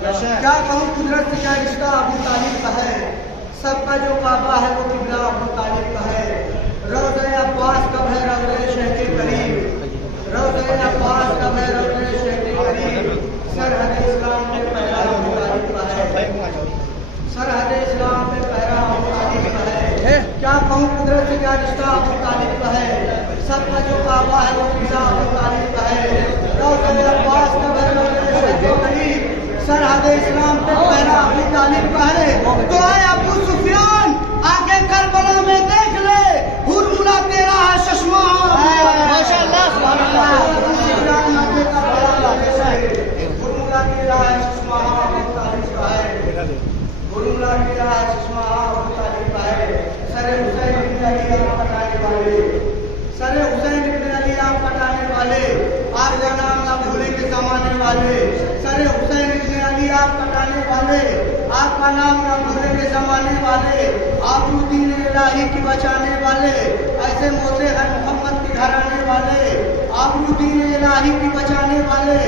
کیا کہوں قدرت سے کیا رشتہ ابو طالب کا ہے، سب کا جو کعبہ ہے وہ قبلہ ابو طالب کا ہے. روضہ عباس کب ہے روضہ شیخ کریم، روضہ عباس کب ہے روضہ شیخ کریم. سرحد اسلام میں پہرا ابو طالب کا ہے، سرحد اسلام میں پہرا ابو طالب کا ہے. کیا کہوں قدرت سے کیا رشتہ ابو طالب کا ہے، سب کا جو کعبہ ہے وہ قبلہ ابو طالب کا ہے. روضہ عباس کب ہے روضہ شیخ کریم، سرحد اسلام پہ پہرا ابو طالب کا ہے. تو اے ابو سفیان آگے کربلا میں دیکھ لے، ہرملا تیرا ہے چشمہ. ماشاءاللہ سبحان اللہ. ابو سفیان آگے کربلا میں دیکھ لے، ہرملا تیرا ہے چشمہ ابو طالب کا ہے، ہرملا تیرا ہے چشمہ ابو طالب کا ہے. سر حسین ابن علی آپ پٹانے والے، سر حسین ابن علی آپ پٹانے والے، آپ کا نام نہ بھولیں گے زمانے والے. سر حسین ابن علی آپ پٹانے والے، آپ کا نام نہ بھولیں گے زمانے والے. آپ دین الہی کی بچانے والے، ایسے موتے ہیں محمد کے گھرانے والے. آپ دین الہی کی بچانے والے،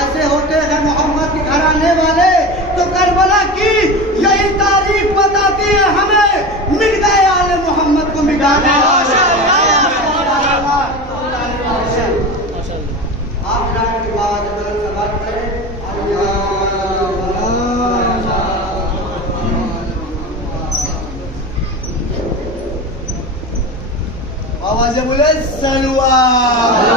ایسے ہوتے ہیں محمد کے گھرانے والے. تو کربلا کی یہی تاریخ بتاتی ہے ہمیں، مل گئے آل محمد کو مٹانے والے. آپ جانے کے بعد اگر سوال کریں آوازیں بولے سلوار.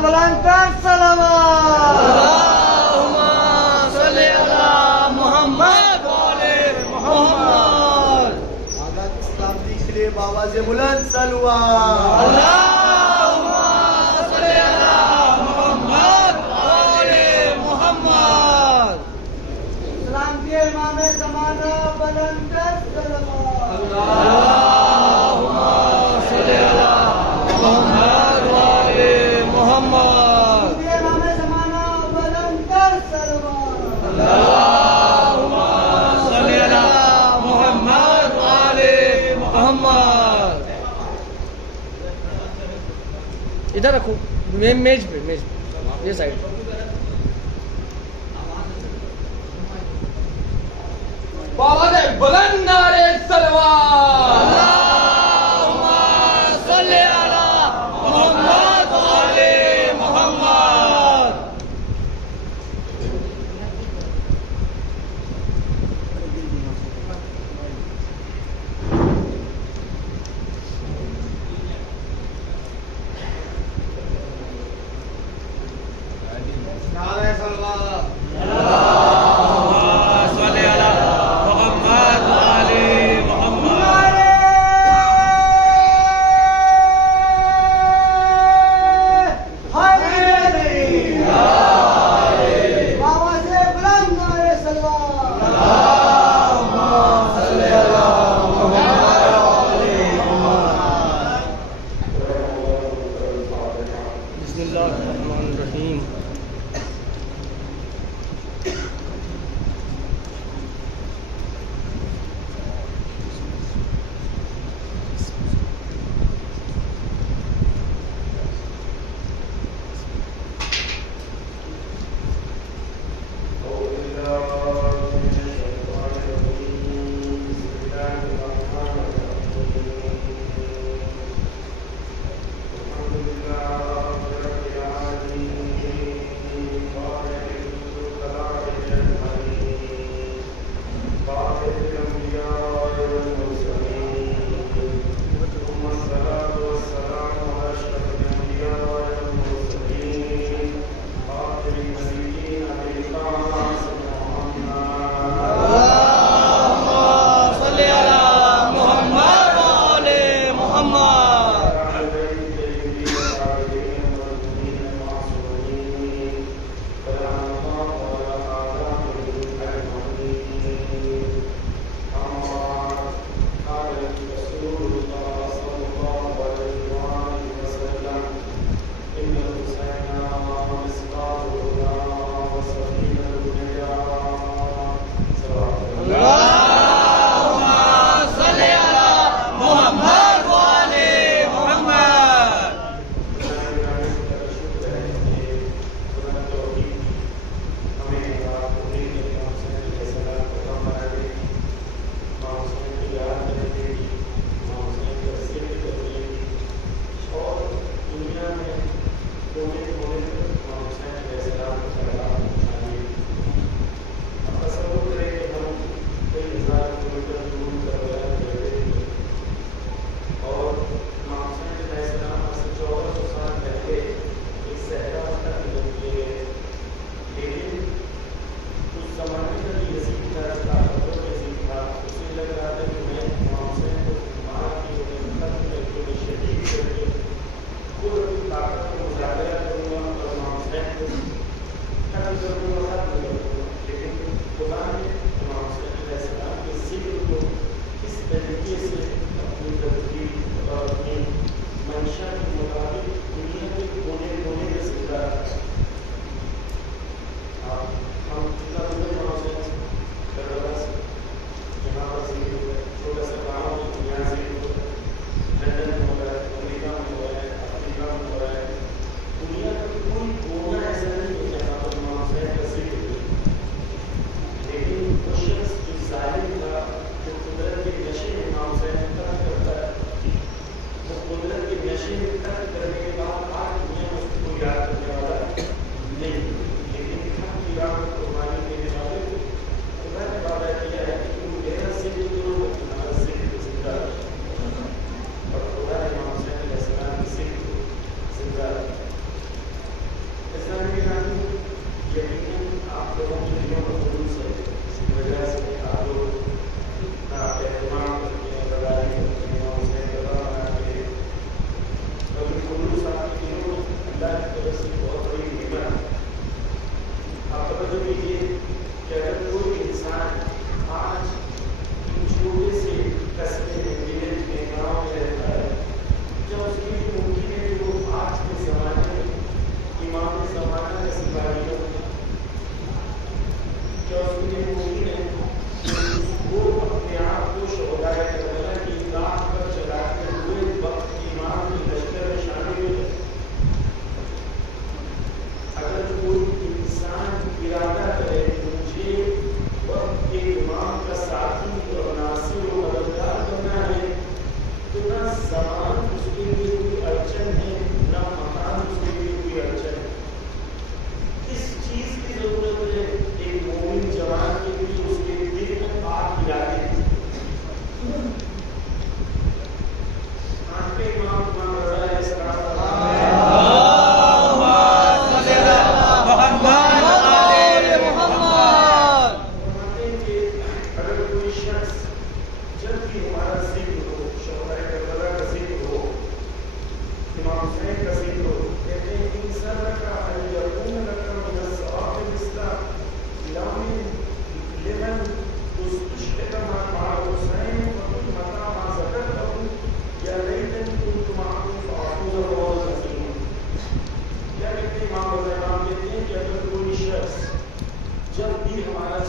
بلند کر صلوات. اللهم صل على محمد وعلى محمد. آزاد اسلام دیکھ لے باواز بلند صلوات. اللهم صل على محمد وعلى محمد. اسلام کے امام زمانہ بلند کر صلوات. اللهم صل على محمد وعلى محمد. کے امام زمانہ بلند کر صلوات. اللهم صل على محمد وعلى محمد. ادھر رکھو میز پہ یہ سائڈ. باواز بلند نعرے صلوات. اللهم صل على محمد وعلى محمد. نعرے صلوات. اللهم صل على محمد وعلى محمد. باواز بلند نعرے صلوات. بسم اللہ الرحمن الرحیم.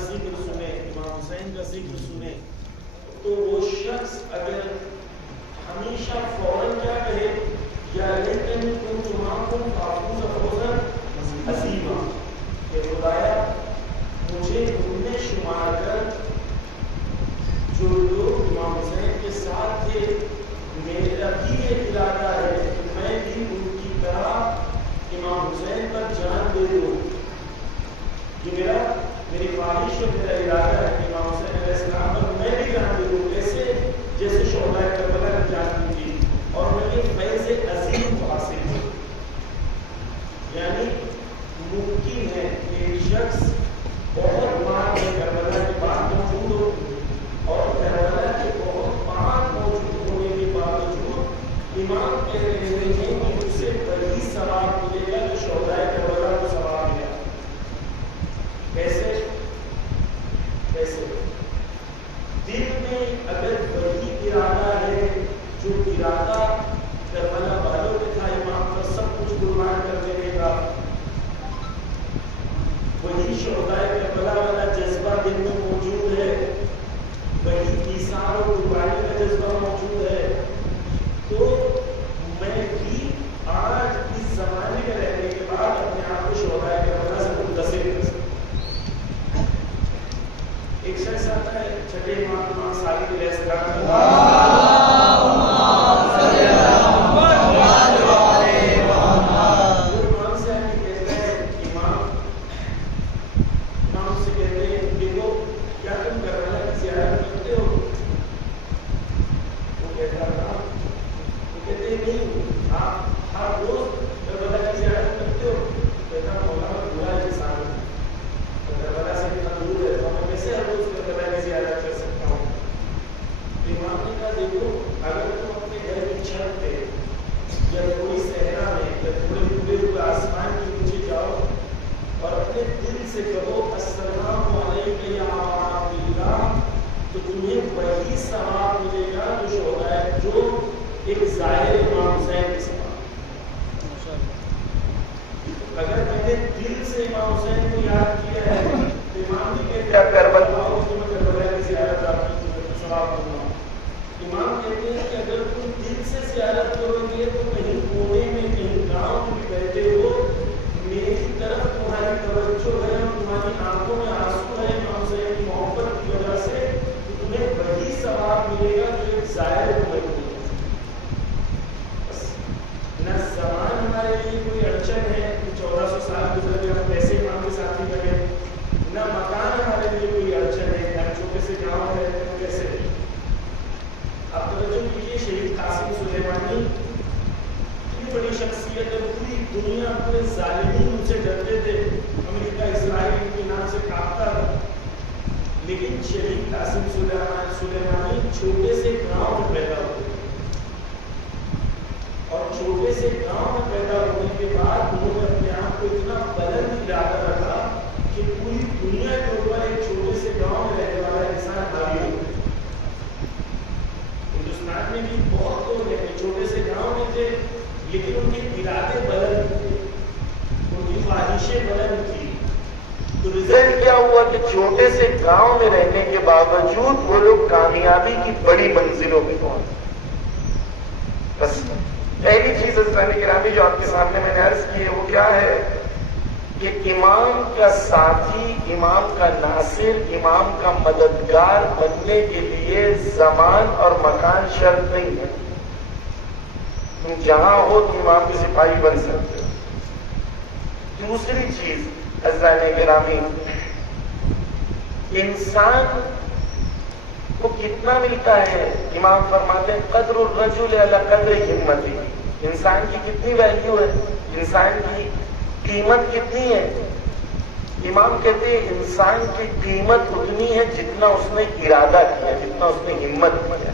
ذکر سنے، امام حسین کا ذکر سنے، تو وہ شخص اگر ہمیشہ فوراً کیا کہے یا لیکن تمام حافظ فوزن عظیمہ کہ خدایا مجھے ان میں شمار کر جو لوگ امام حسین کے ساتھ تھے، میرا بھی یہ ارادہ ہے کہ میں بھی ان کی طرح امام حسین پر جان دے دوں. یہ میری خواہش اور میرا ارادہ ہے کہ امام حسین علیہ السلام پر میں بھی جان دے دوں، ایسے جیسے شہدائے کربلا کی جان دی تھی، اور میں یہ فیض عظیم حاصل ہوں. یعنی ممکن ہے کہ ایک شخص بہت بعد میں کربلا کے بعد موجود ہو، اور کربلا کے بہت بعد موجود ہونے کے باوجود امام کہہ رہے ہیں کہ اسے وہی ثواب ملے گا جو شہدائے کربلا کو ثواب ملا. کیسے؟ دل میں اگر وہی ارادہ ہے جو ارادہ کربلا والوں نے تھا امام پر سب کچھ قربان کر دینے کا، وہی شہدائے کربلا والا جذبہ دل میں موجود ہے، وہی ایثار و قربانی کا جذبہ موجود ہے، تو میں بھی آج اس زمانے میں رہنے کے بعد اپنے آپ کو شہدائے کربلا سے منتظر کر سکتا. ایک شخص آتا ہے چھٹے امام صادق علیہ السلام چھوٹے سے گاؤں میں رہنے کے باوجود وہ لوگ کامیابی کی بڑی منزلوں میں پہنچے. بس پہلی چیز اسلام گرامی جو آپ کے سامنے میں نے عرض کی ہے وہ کیا ہے کہ امام کا ساتھی، امام کا ناصر، امام کا مددگار بننے کے لیے زمان اور مکان شرط نہیں ہے. تم جہاں ہو تو امام کے سپاہی بن سکتے ہو. دوسری چیز اسلام گرامی، انسان کو کتنا ملتا ہے؟ امام فرماتے ہیں قدر الرجل علی قدر ہمتی. انسان کی کتنی ویلیو ہے، انسان کی قیمت کتنی ہے؟ امام کہتے ہیں انسان کی قیمت اتنی ہے جتنا اس نے ارادہ کیا، جتنا اس نے ہمت کیا.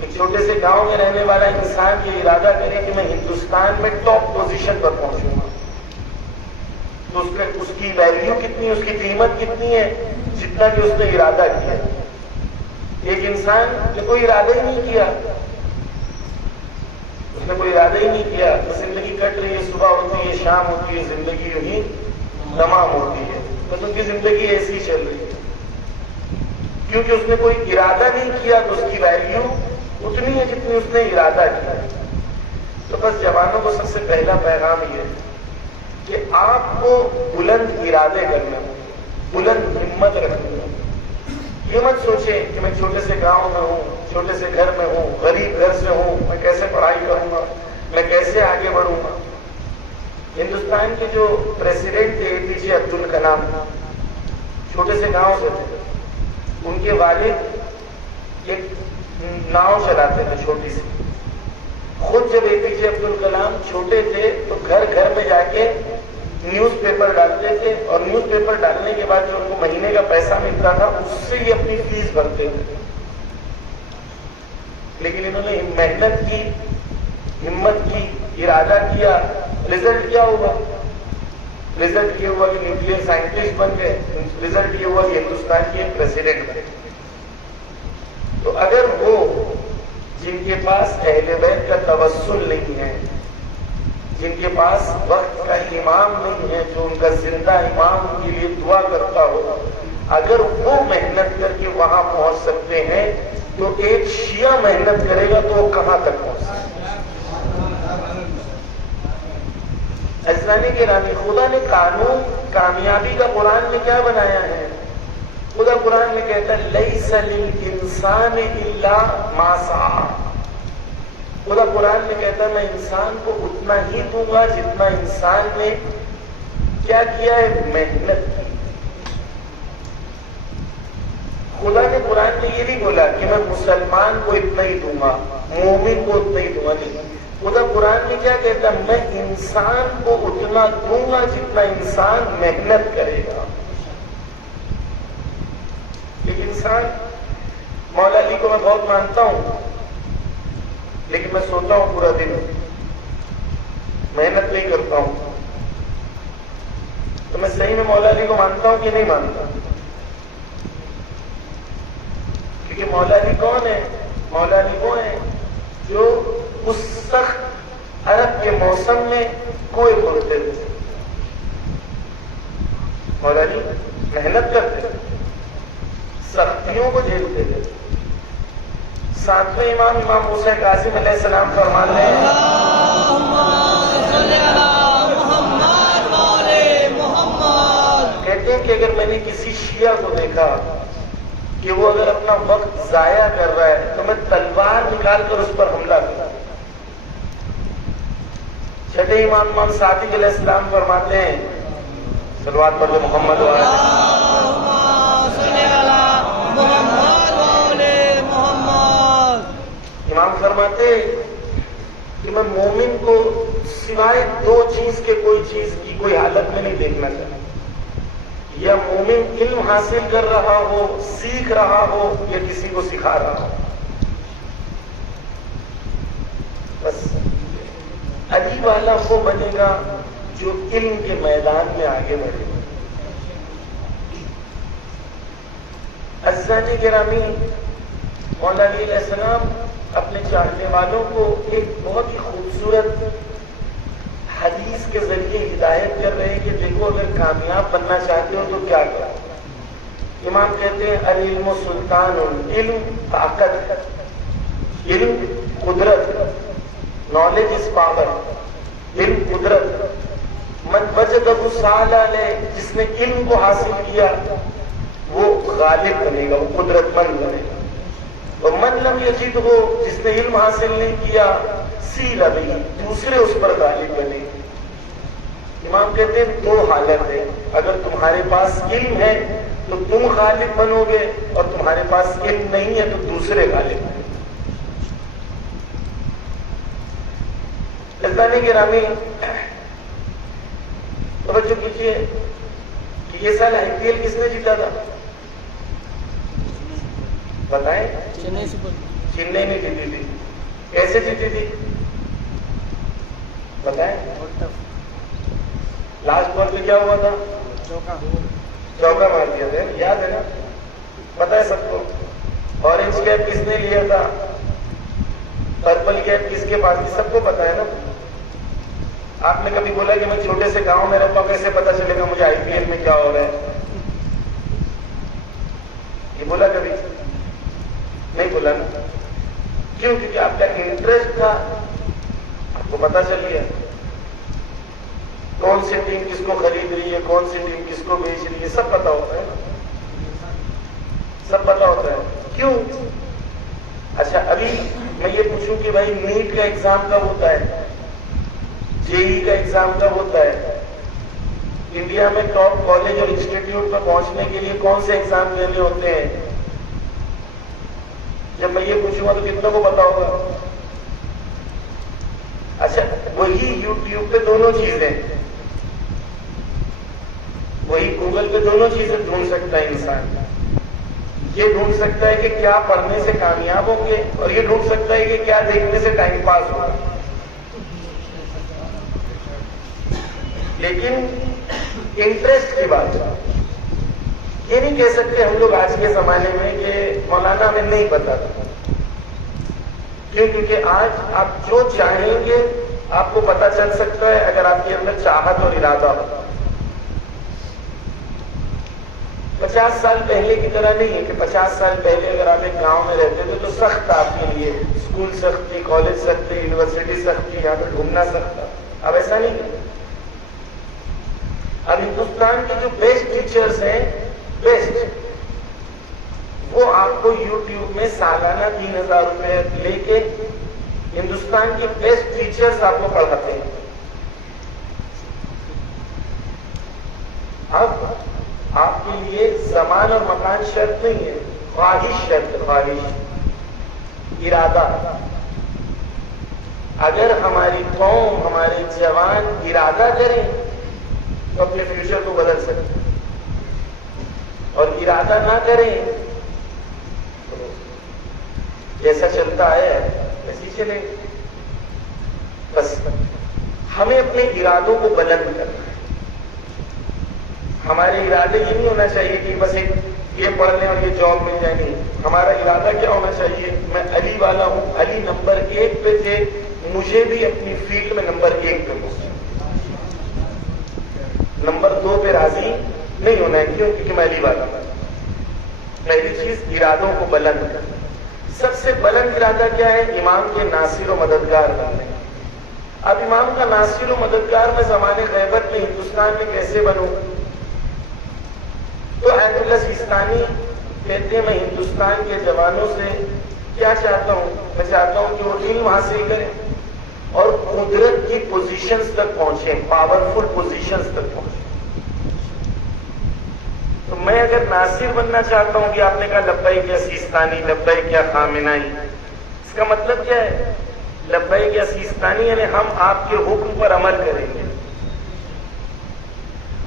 ایک چھوٹے سے گاؤں میں رہنے والا انسان یہ ارادہ کرے کہ میں ہندوستان میں ٹاپ پوزیشن پر پہنچوں گا، تو اس کی ویلیو کتنی ہے، اس کی قیمت کتنی ہے؟ جتنا کہ اس نے ارادہ کیا. ایک انسان نے کوئی ارادہ ہی نہیں کیا، اس نے کوئی ارادہ ہی نہیں کیا، زندگی کٹ رہی ہے، صبح ہوتی ہے، شام ہوتی ہے، زندگی یوں ہی تمام ہوتی ہے. بس ان کی زندگی ایسی چل رہی ہے، کیونکہ اس نے کوئی ارادہ نہیں کیا تو اس کی ویلیو اتنی ہے جتنی اس نے ارادہ کیا. تو بس جوانوں کو سب سے پہلا پیغام یہ ہے کہ آپ کو بلند ارادے کرنا، بلند ہمت رکھنا. یہ مت سوچیں کہ میں چھوٹے سے گاؤں میں ہوں، چھوٹے سے گھر میں ہوں، غریب گھر سے ہوں، میں کیسے پڑھائی کروں گا، میں کیسے آگے بڑھوں گا. ہندوستان کے جو پریسیڈنٹ تھے APJ عبد الکلام، چھوٹے سے گاؤں سے تھے. ان کے والد ایک ناؤ چلاتے تھے چھوٹی سی. خود جب APJ عبد الکلام چھوٹے تھے تو گھر گھر میں جا کے نیوز پیپر ڈالتے تھے، اور نیوز پیپر ڈالنے کے بعد جو ان کو مہینے کا پیسہ ملتا تھا اس سے یہ اپنی فیس بھرتے تھے. لیکن انہوں نے محنت کی، ہمت کی، ارادہ کیا. رزلٹ کیا ہوا؟ رزلٹ یہ ہوا کہ نیوکلیئر سائنٹسٹ بن گئے. رزلٹ یہ ہوا کہ ہندوستان کے پریسیڈنٹ بنے. تو اگر وہ جن کے پاس اہل بیت کا توسل نہیں ہے، جن کے پاس وقت کا امام نہیں ہے جو ان کا زندہ امام ان کے لیے دعا کرتا ہو، اگر وہ محنت کر کے وہاں پہنچ سکتے ہیں تو ایک شیعہ محنت کرے گا تو وہ کہاں تک پہنچ سکے. عزیزانی گرامی، خدا نے قانون کامیابی کا قرآن میں کیا بنایا ہے؟ خدا قرآن میں کہتا ہے لیس للانسان الا ما سعی. خدا قرآن میں کہتا ہے میں انسان کو اتنا ہی دوں گا جتنا انسان نے کیا کیا ہے، محنت کی. خدا نے قرآن میں یہ نہیں بولا کہ میں مسلمان کو اتنا ہی دوں گا، مومن کو اتنا ہی دوں گا. نہیں، خدا قرآن میں کیا کہتا ہے، میں انسان کو اتنا دوں گا جتنا انسان محنت کرے گا. ایک انسان، مولا علی کو میں بہت مانتا ہوں لیکن میں سوتا ہوں پورا دن، محنت نہیں کرتا ہوں. تو میں صحیح میں مولا علی کو مانتا ہوں کہ نہیں مانتا؟ کیونکہ مولا علی کون ہے؟ مولا علی وہ ہے جو اس سخت عرب کے موسم میں کوئی کھولتے تھے. مولا علی محنت کرتے تھے، سختیوں کو جھیلتے تھے. ساتویں امام موسیٰ کاظم علیہ السلام فرماتے ہیں کہتے ہیں کہ اگر میں نے کسی شیعہ کو دیکھا کہ وہ اگر اپنا وقت ضائع کر رہا ہے تو میں تلوار نکال کر اس پر حملہ کروں. چھٹے امام صادق علیہ السلام فرماتے ہیں، صلوات پڑھ لو محمد امام فرماتے کہ میں مومن کو سوائے دو چیز کے کوئی چیز کی کوئی حالت میں نہیں دیکھنا چاہتا. یا مومن علم حاصل کر رہا ہو، سیکھ رہا ہو، یا کسی کو سکھا رہا ہو. بس علی والا وہ بنے گا جو علم کے میدان میں آگے بڑھے گا. عزیزانی گرامی، مولا علی علیہ السلام اپنے چاہنے والوں کو ایک بہت ہی خوبصورت حدیث کے ذریعے ہدایت کر رہے ہیں کہ دیکھو اگر کامیاب بننا چاہتے ہو تو کیا کرو. امام کہتے ہیں العلم سلطان، علم طاقت، علم قدرت، نالج از پاور. علم قدرت، من وجدہ سالہ لے، جس نے علم کو حاصل کیا وہ غالب بنے گا، وہ قدرت مند بنے گا. اور من لم یجد ہو، جس نے علم حاصل نہیں کیا، سیل ابھی، دوسرے اس پر غالب بنے. امام کہتے ہیں دو حالت ہے، اگر تمہارے پاس علم ہے تو تم غالب بنو گے، اور تمہارے پاس علم نہیں ہے تو دوسرے غالب بنیں. عزیزانی گرامی، توجہ کیجیے کہ یہ سال IPL کس نے جیتا تھا؟ بتائیں. چنئی نے جیتی تھی. کیسے جیتی تھی بتائیں؟ لاسٹ بال پہ کیا ہوا تھا؟ چوکا مار دیا تھا، یاد ہے نا؟ پتا ہے سب کو. اورنج کیپ کس نے لیا تھا؟ پرپل کیپ کس کے پاس تھی؟ سب کو پتا ہے نا. آپ نے کبھی بولا کہ میں چھوٹے سے گاؤں میں رہتا ہوں، کیسے پتا چلے گا مجھے IPL میں کیا ہو رہا ہے؟ یہ بولا کبھی؟ نہیں بولا نا. کیوں؟ کیونکہ آپ کا انٹرسٹ تھا، آپ کو پتا چل گیا کون سی ٹیم کس کو خرید رہی ہے، کون سی ٹیم کس کو بیچ رہی ہے، سب پتا ہوتا ہے نا، سب پتا ہوتا ہے. کیوں؟ اچھا ابھی میں یہ پوچھوں کہ بھائی نیٹ کا ایگزام کب ہوتا ہے، JEE کا ایگزام کب ہوتا ہے، انڈیا میں ٹاپ کالج اور انسٹیٹیوٹ میں پہنچنے کے لیے کون سے ایگزام دینے ہوتے ہیں؟ جب میں یہ پوچھوں گا تو کتنا کو پتا ہوگا؟ اچھا وہی یوٹیوب پہ دونوں چیزیں، وہی گوگل پہ دونوں چیزیں ڈھونڈ سکتا ہے انسان. یہ ڈھونڈ سکتا ہے کہ کیا پڑھنے سے کامیاب ہوں گے، اور یہ ڈھونڈ سکتا ہے کہ کیا دیکھنے سے ٹائم پاس ہوگا. لیکن انٹرسٹ کی بات، یہ نہیں کہہ سکتے ہم لوگ آج کے زمانے میں کہ مولانا ہمیں نہیں پتا تھا. کیوں؟ کیونکہ آج آپ جو چاہیں گے آپ کو پتا چل سکتا ہے اگر آپ کے اندر چاہت اور ارادہ ہو. 50 سال پہلے کی طرح نہیں ہے کہ 50 سال پہلے اگر آپ ایک گاؤں میں رہتے تھے تو سخت تھا آپ کے لیے، اسکول سخت تھی، کالج سخت تھی، یونیورسٹی سخت تھی، یہاں پہ گھومنا سخت تھا. اب ایسا نہیں ہے. اب ہندوستان کے جو بیسٹ ٹیچرز ہیں، بیسٹ، وہ آپ کو یوٹیوب میں سالانہ 3000 روپے لے کے ہندوستان کے بیسٹ ٹیچرز آپ کو پڑھاتے ہیں. اب آپ کے لیے زمان اور مکان شرط نہیں ہے، خواہش شرط، خواہش، ارادہ. اگر ہماری قوم، ہمارے جوان ارادہ کریں تو اپنے فیوچر کو بدل سکتے ہیں، اور ارادہ نہ کریں تو جیسا چلتا ہے ویسے ہی چلے. بس ہمیں اپنے ارادوں کو بلند کرنا ہے. ہمارے ارادے یہ نہیں ہونا چاہیے کہ بس ایک یہ پڑھ لیں اور یہ جاب مل جائے. نہیں، ہمارا ارادہ کیا ہونا چاہیے؟ میں علی والا ہوں، علی نمبر 1 پہ تھے، مجھے بھی اپنی فیلڈ میں نمبر 1 پہ پہنچنا، نمبر 2 پہ راضی نہیں ہونا ہے. کیوں؟ کیونکہ میں علی والا ہوں. پہلی چیز ارادوں کو بلند کرنا. سب سے بلند ارادہ کیا ہے؟ امام کے ناصر و مددگار بننے. اب امام کا ناصر و مددگار میں زمانے غیبت میں ہندوستان میں کیسے بنوں؟ تو آیت اللہ سیستانی کہتے ہیں میں ہندوستان کے جوانوں سے کیا چاہتا ہوں؟ میں چاہتا ہوں کہ وہ علم حاصل کریں اور قدرت کی پوزیشنز تک پہنچیں، پاورفل پوزیشنز تک پہنچیں. تو میں اگر ناصر بننا چاہتا ہوں کہ آپ نے کہا لبیک یا سیستانی، لبیک یا خامنائی، اس کا مطلب کیا ہے؟ لبیک یا سیستانی یعنی ہم آپ کے حکم پر عمل کریں گے.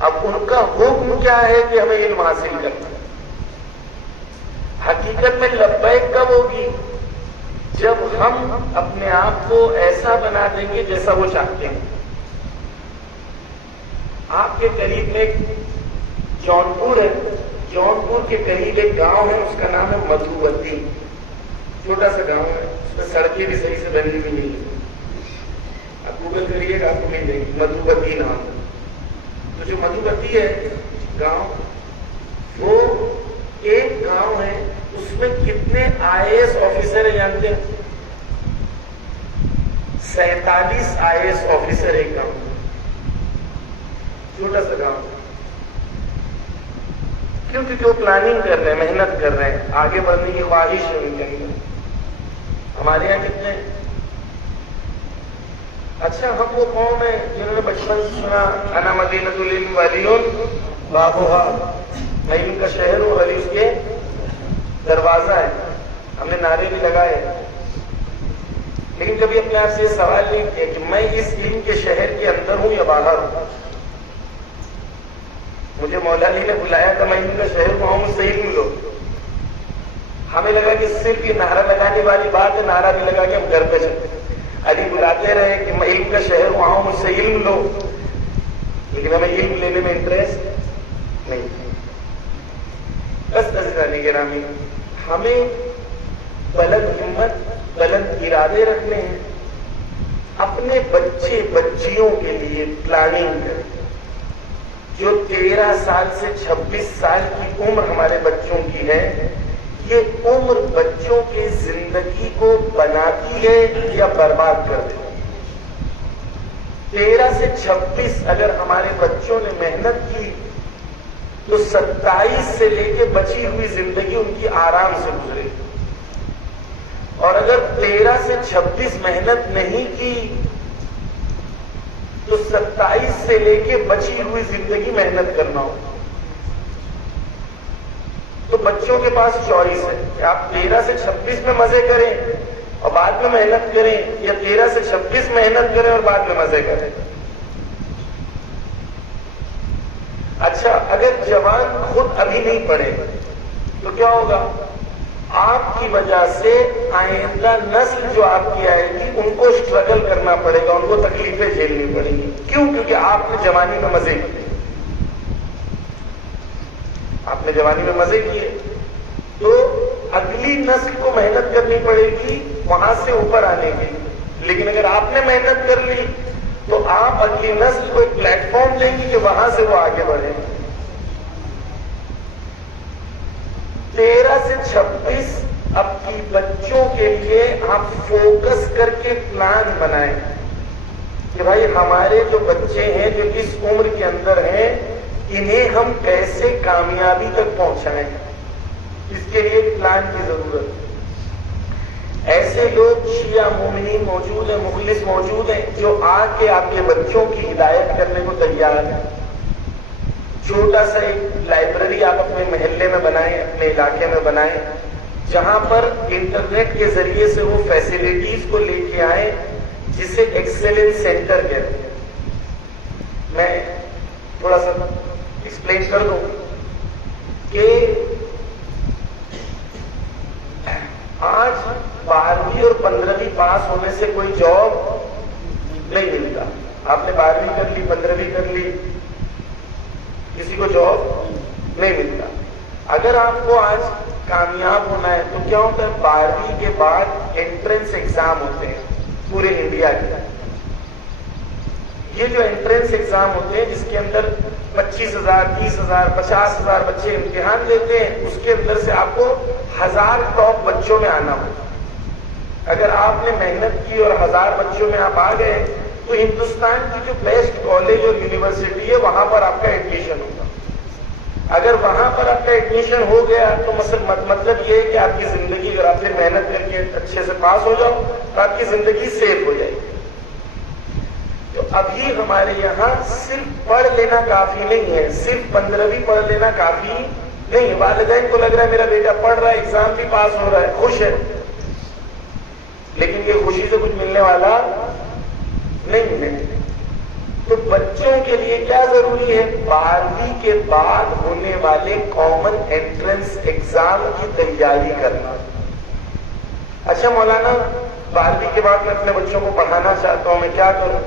اب ان کا حکم کیا ہے کہ ہمیں علم حاصل کرنا. حقیقت میں لبیک کب ہوگی؟ جب ہم اپنے آپ کو ایسا بنا دیں گے جیسا وہ چاہتے ہیں. آپ کے قریب میں ایک جونپور ہے، جونپور کے قریب ایک گاؤں ہے، اس کا نام ہے مدھوبتی. چھوٹا سا گاؤں ہے، اس میں سڑکیں بھی صحیح سے بنی ہوئی نہیں ہے. آپ گوگل کریے گا آپ کو مل جائے گی، مدھوبتی نام. تو جو مدھوبتی ہے گاؤں، وہ ایک گاؤں ہے، اس میں کتنے IAS آفیسر ہیں جانتے ہیں؟ 47 IAS آفیسر ایک گاؤں. چھوٹا سا گاؤں. کیوں؟ کیونکہ وہ پلاننگ کر رہے ہیں، محنت کر رہے ہیں، آگے بڑھنے کی خواہش ہے ان کے اندر. ہمارے یہاں کتنے؟ اچھا ہم وہ قوم ہیں جنہوں نے بچپن سے سنا انا مدینۃ العلم وعلیون بابھا، میں علم کا شہر ہوں، علی اس کے دروازہ ہے. ہم نے نعرے بھی لگائے، لیکن کبھی اپنے آپ سے یہ سوال نہیں کیا کہ میں اس علم کے شہر کے اندر ہوں یا باہر ہوں. مجھے مولا علی نے بلایا تھا، میں علم کا شہر ہوں، مجھ سے علم لو. ہمیں لگا کہ صرف یہ نعرہ لگانے والی بات ہے، نعرہ بھی لگا کے ہم گھر پہ چلتے. علی بلاتے رہے کہ میں علم کا شہر ہوں، آؤں مجھ سے علم لو، لیکن ہمیں علم لینے میں انٹرسٹ نہیں. بس نذرانے گرامی، ہمیں بلند ہمت، بلند ارادے رکھنے ہیں. اپنے بچے بچیوں کے لیے پلاننگ کریں. جو 13 سال سے 26 سال کی عمر ہمارے بچوں کی ہے، یہ عمر بچوں کی زندگی کو بناتی ہے یا برباد کر دیتی ہے. 13 سے 26 اگر ہمارے بچوں نے محنت کی تو 27 سے لے کے بچی ہوئی زندگی ان کی آرام سے گزرے. اور اگر 13 سے 26 محنت نہیں کی تو 27 سے لے کے بچی ہوئی زندگی محنت کرنا ہو. تو بچوں کے پاس چوائس ہے کہ آپ 13 سے 26 میں مزے کریں اور بعد میں محنت کریں، یا 13 سے 26 محنت کریں اور بعد میں مزے کریں. اچھا، اگر جوان خود ابھی نہیں پڑھے تو کیا ہوگا؟ آپ کی وجہ سے آئندہ نسل جو آپ کی آئے گی ان کو اسٹرگل کرنا پڑے گا، ان کو تکلیفیں جھیلنی پڑیں گی. کیوں؟ کیونکہ آپ نے جوانی میں مزے کیے. آپ نے جوانی میں مزے کیے تو اگلی نسل کو محنت کرنی پڑے گی وہاں سے اوپر آنے کی. لیکن اگر آپ نے محنت کر لی تو آپ اگلی نسل کو ایک پلیٹ فارم دیں گی کہ وہاں سے وہ آگے بڑھے. 13 سے 26 اب کی بچوں کے لیے آپ فوکس کر کے پلان بنائیں کہ بھائی ہمارے جو بچے ہیں جو اس عمر کے اندر ہیں انہیں ہم کیسے کامیابی تک پہنچائیں. اس کے لیے پلان کی ضرورت ہے. ایسے لوگ شیعہ مومنین موجود ہیں، مخلص موجود ہیں جو آ کے آپ کے بچوں کی ہدایت کرنے کو تیار ہیں. چھوٹا سا ایک لائبریری آپ اپنے محلے میں بنائیں، اپنے علاقے میں بنائیں، جہاں پر انٹرنیٹ کے ذریعے سے وہ فیسلٹیز کو لے کے آئیں جسے ایکسیلنس سینٹر کہتے ہیں. میں تھوڑا سا ایکسپلین کر دوں کہ آج 12ویں اور 15ویں پاس ہونے سے کوئی جاب نہیں ملتا. آپ نے 12ویں کر لی، 15ویں کر لی، کسی کو جاب نہیں ملتا. اگر آپ کو آج کامیاب ہونا ہے تو کیا ہوتا ہے؟ 12ویں کے بعد انٹرنس ایگزام ہوتے ہیں پورے انڈیا کے. یہ جو انٹرنس ایگزام ہوتے ہیں جس کے اندر 25,000 30,000 50,000 بچے امتحان دیتے ہیں، اس کے اندر سے آپ کو 1000 ٹاپ بچوں میں آنا ہوگا. اگر آپ نے محنت کی اور 1000 بچوں میں آپ آ گئے تو ہندوستان کی جو بیسٹ کالج اور یونیورسٹی ہے وہاں پر آپ کا ایڈمیشن ہوگا. اگر وہاں پر آپ کا ایڈمیشن ہو گیا تو مطلب یہ ہے کہ آپ کی زندگی، اگر آپ نے محنت کر کے اچھے سے پاس ہو جاؤ تو آپ کی زندگی سیف ہو جائے گی. تو ابھی ہمارے یہاں صرف پڑھ لینا کافی نہیں ہے، صرف 15ویں پڑھ لینا کافی نہیں ہے. والدین کو لگ رہا ہے میرا بیٹا پڑھ رہا ہے، ایگزام بھی پاس ہو رہا ہے، خوش ہے، لیکن یہ خوشی سے کچھ ملنے والا نہیں ہے. تو بچوں کے لیے کیا ضروری ہے؟ 12ویں کے بعد ہونے والے کامن انٹرنس ایگزام کی تیاری کرنا. اچھا مولانا، 12ویں کے بعد میں اپنے بچوں کو پڑھانا چاہتا ہوں، میں کیا کروں؟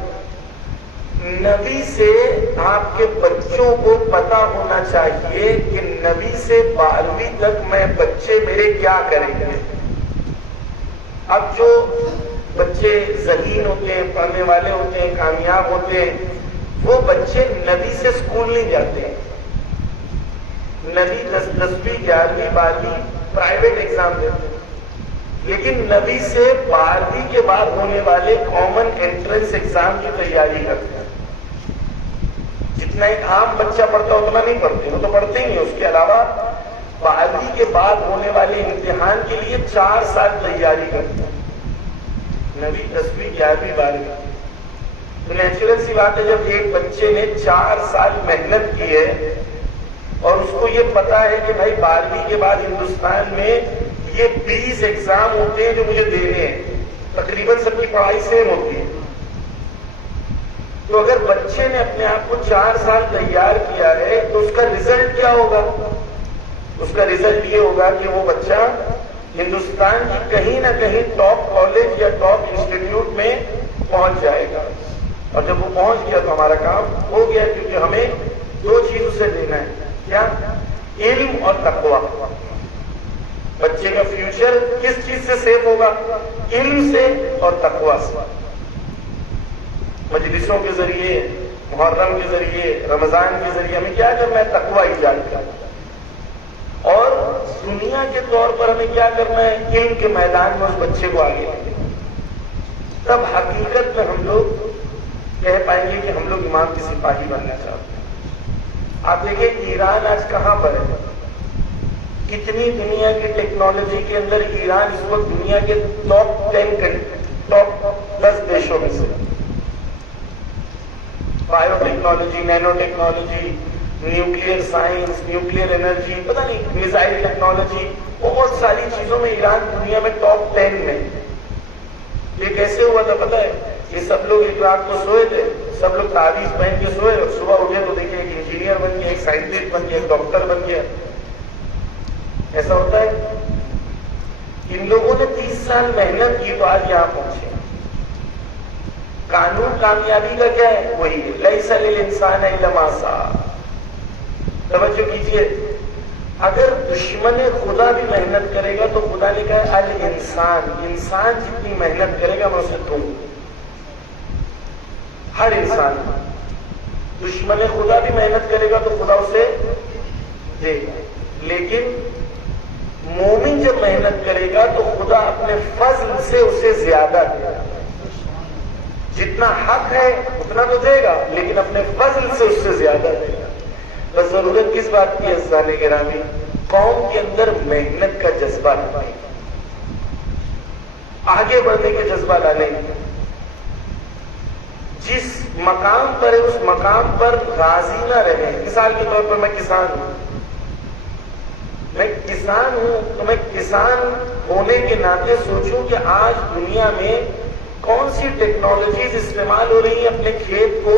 نبی سے آپ کے بچوں کو پتا ہونا چاہیے کہ نبی سے 12ویں تک میں بچے میرے کیا کریں گے. اب جو بچے ذہین ہوتے ہیں، پڑھنے والے ہوتے ہیں، کامیاب ہوتے ہیں، وہ بچے نبی سے اسکول نہیں جاتے ہیں. نبی 10ویں 11ویں 12ویں پرائیویٹ ایگزام دیتے ہیں، لیکن نبی سے 12ویں کے بعد ہونے والے کامن انٹرنس ایگزام کی تیاری کرتے ہیں. جتنا ایک عام بچہ پڑھتا اتنا نہیں پڑھتے، وہ تو پڑھتے ہی نہیں. اس کے علاوہ 12ویں کے بعد ہونے والے امتحان کے لیے 4 سال تیاری کرتے ہیں. نبی 10ویں 11ویں 12ویں. تو نیچرل سی بات ہے جب ایک بچے نے 4 سال محنت کی ہے اور اس کو یہ پتا ہے کہ بھائی 12ویں کے بعد ہندوستان میں یہ 20 ایگزام ہوتے ہیں جو مجھے دینے ہیں، تقریباً سب کی پڑھائی سیم ہوتی ہے. تو اگر بچے نے اپنے آپ کو 4 سال تیار کیا ہے تو اس کا رزلٹ کیا ہوگا؟ اس کا رزلٹ یہ ہوگا کہ وہ بچہ ہندوستان کی کہیں نہ کہیں ٹاپ کالج یا ٹاپ انسٹیٹیوٹ میں پہنچ جائے گا. اور جب وہ پہنچ گیا تو ہمارا کام ہو گیا، کیونکہ ہمیں 2 چیز اسے دینا ہے. کیا؟ علم اور تقویٰ. بچے کا فیوچر کس چیز سے سیف ہوگا؟ علم سے اور تقویٰ سے. مجلسوں کے ذریعے، محرم کے ذریعے، رمضان کے ذریعے ہمیں کیا کرنا ہے؟ تقویٰ ایجاد کرنا۔ اور دنیا کے طور پر ہمیں کیا کرنا ہے؟ علم کے میدان میں اس بچے کو آگے لے جانا۔ تب حقیقت میں ہم لوگ کہہ پائیں گے کہ ہم لوگ امام کے سپاہی بننا چاہتے ہیں۔ آپ دیکھیں ایران آج کہاں پر ہے؟ کتنی دنیا کی ٹیکنالوجی کے اندر ایران اس وقت دنیا کے ٹاپ 10 دیشوں میں سے۔ Bio technology, Nano technology, nuclear science, nuclear energy, پتہ نہیں میزائل ٹیکنالوجی، بہت ساری چیزوں میں ایران دنیا میں ٹاپ 10 میں۔ یہ کیسے ہوا تھا پتہ ہے؟ یہ سب لوگ ایک رات کو سوئے تھے، سب لوگ تعویذ پہن کے سوئے اور صبح اٹھے تو دیکھیں ایک انجینئر بن گیا، ایک سائنٹسٹ بن گیا، ایک ڈاکٹر بن گیا۔ ایسا ہوتا ہے؟ ان لوگوں نے 30 سال محنت کی تو آج یہاں پہنچے۔ قانون کامیابی کا کیا ہے؟ وہی ہے، لیس للانسان الا ما سعى۔ توجہ کیجیے، اگر دشمن خدا بھی محنت کرے گا تو خدا نے کہا الانسان، انسان جتنی محنت کرے گا میں اسے دوں۔ ہر انسان، دشمن خدا بھی محنت کرے گا تو خدا اسے دے گا، لیکن مومن جب محنت کرے گا تو خدا اپنے فضل سے اسے زیادہ دے گا۔ جتنا حق ہے اتنا تو دے گا، لیکن اپنے فضل سے اس سے زیادہ دے گا۔ بس ضرورت کس بات کی ہے عزیزان گرامی؟ قوم کے اندر محنت کا جذبہ ڈالیں، آگے بڑھنے کے جذبہ ڈالیں۔ جس مقام پر ہے اس مقام پر راضی نہ رہیں۔ مثال کے طور پر میں کسان ہوں، تو میں کسان ہونے کے ناطے سوچوں کہ آج دنیا میں کون سی ٹیکنالوجیز استعمال ہو رہی ہیں اپنے کھیت کو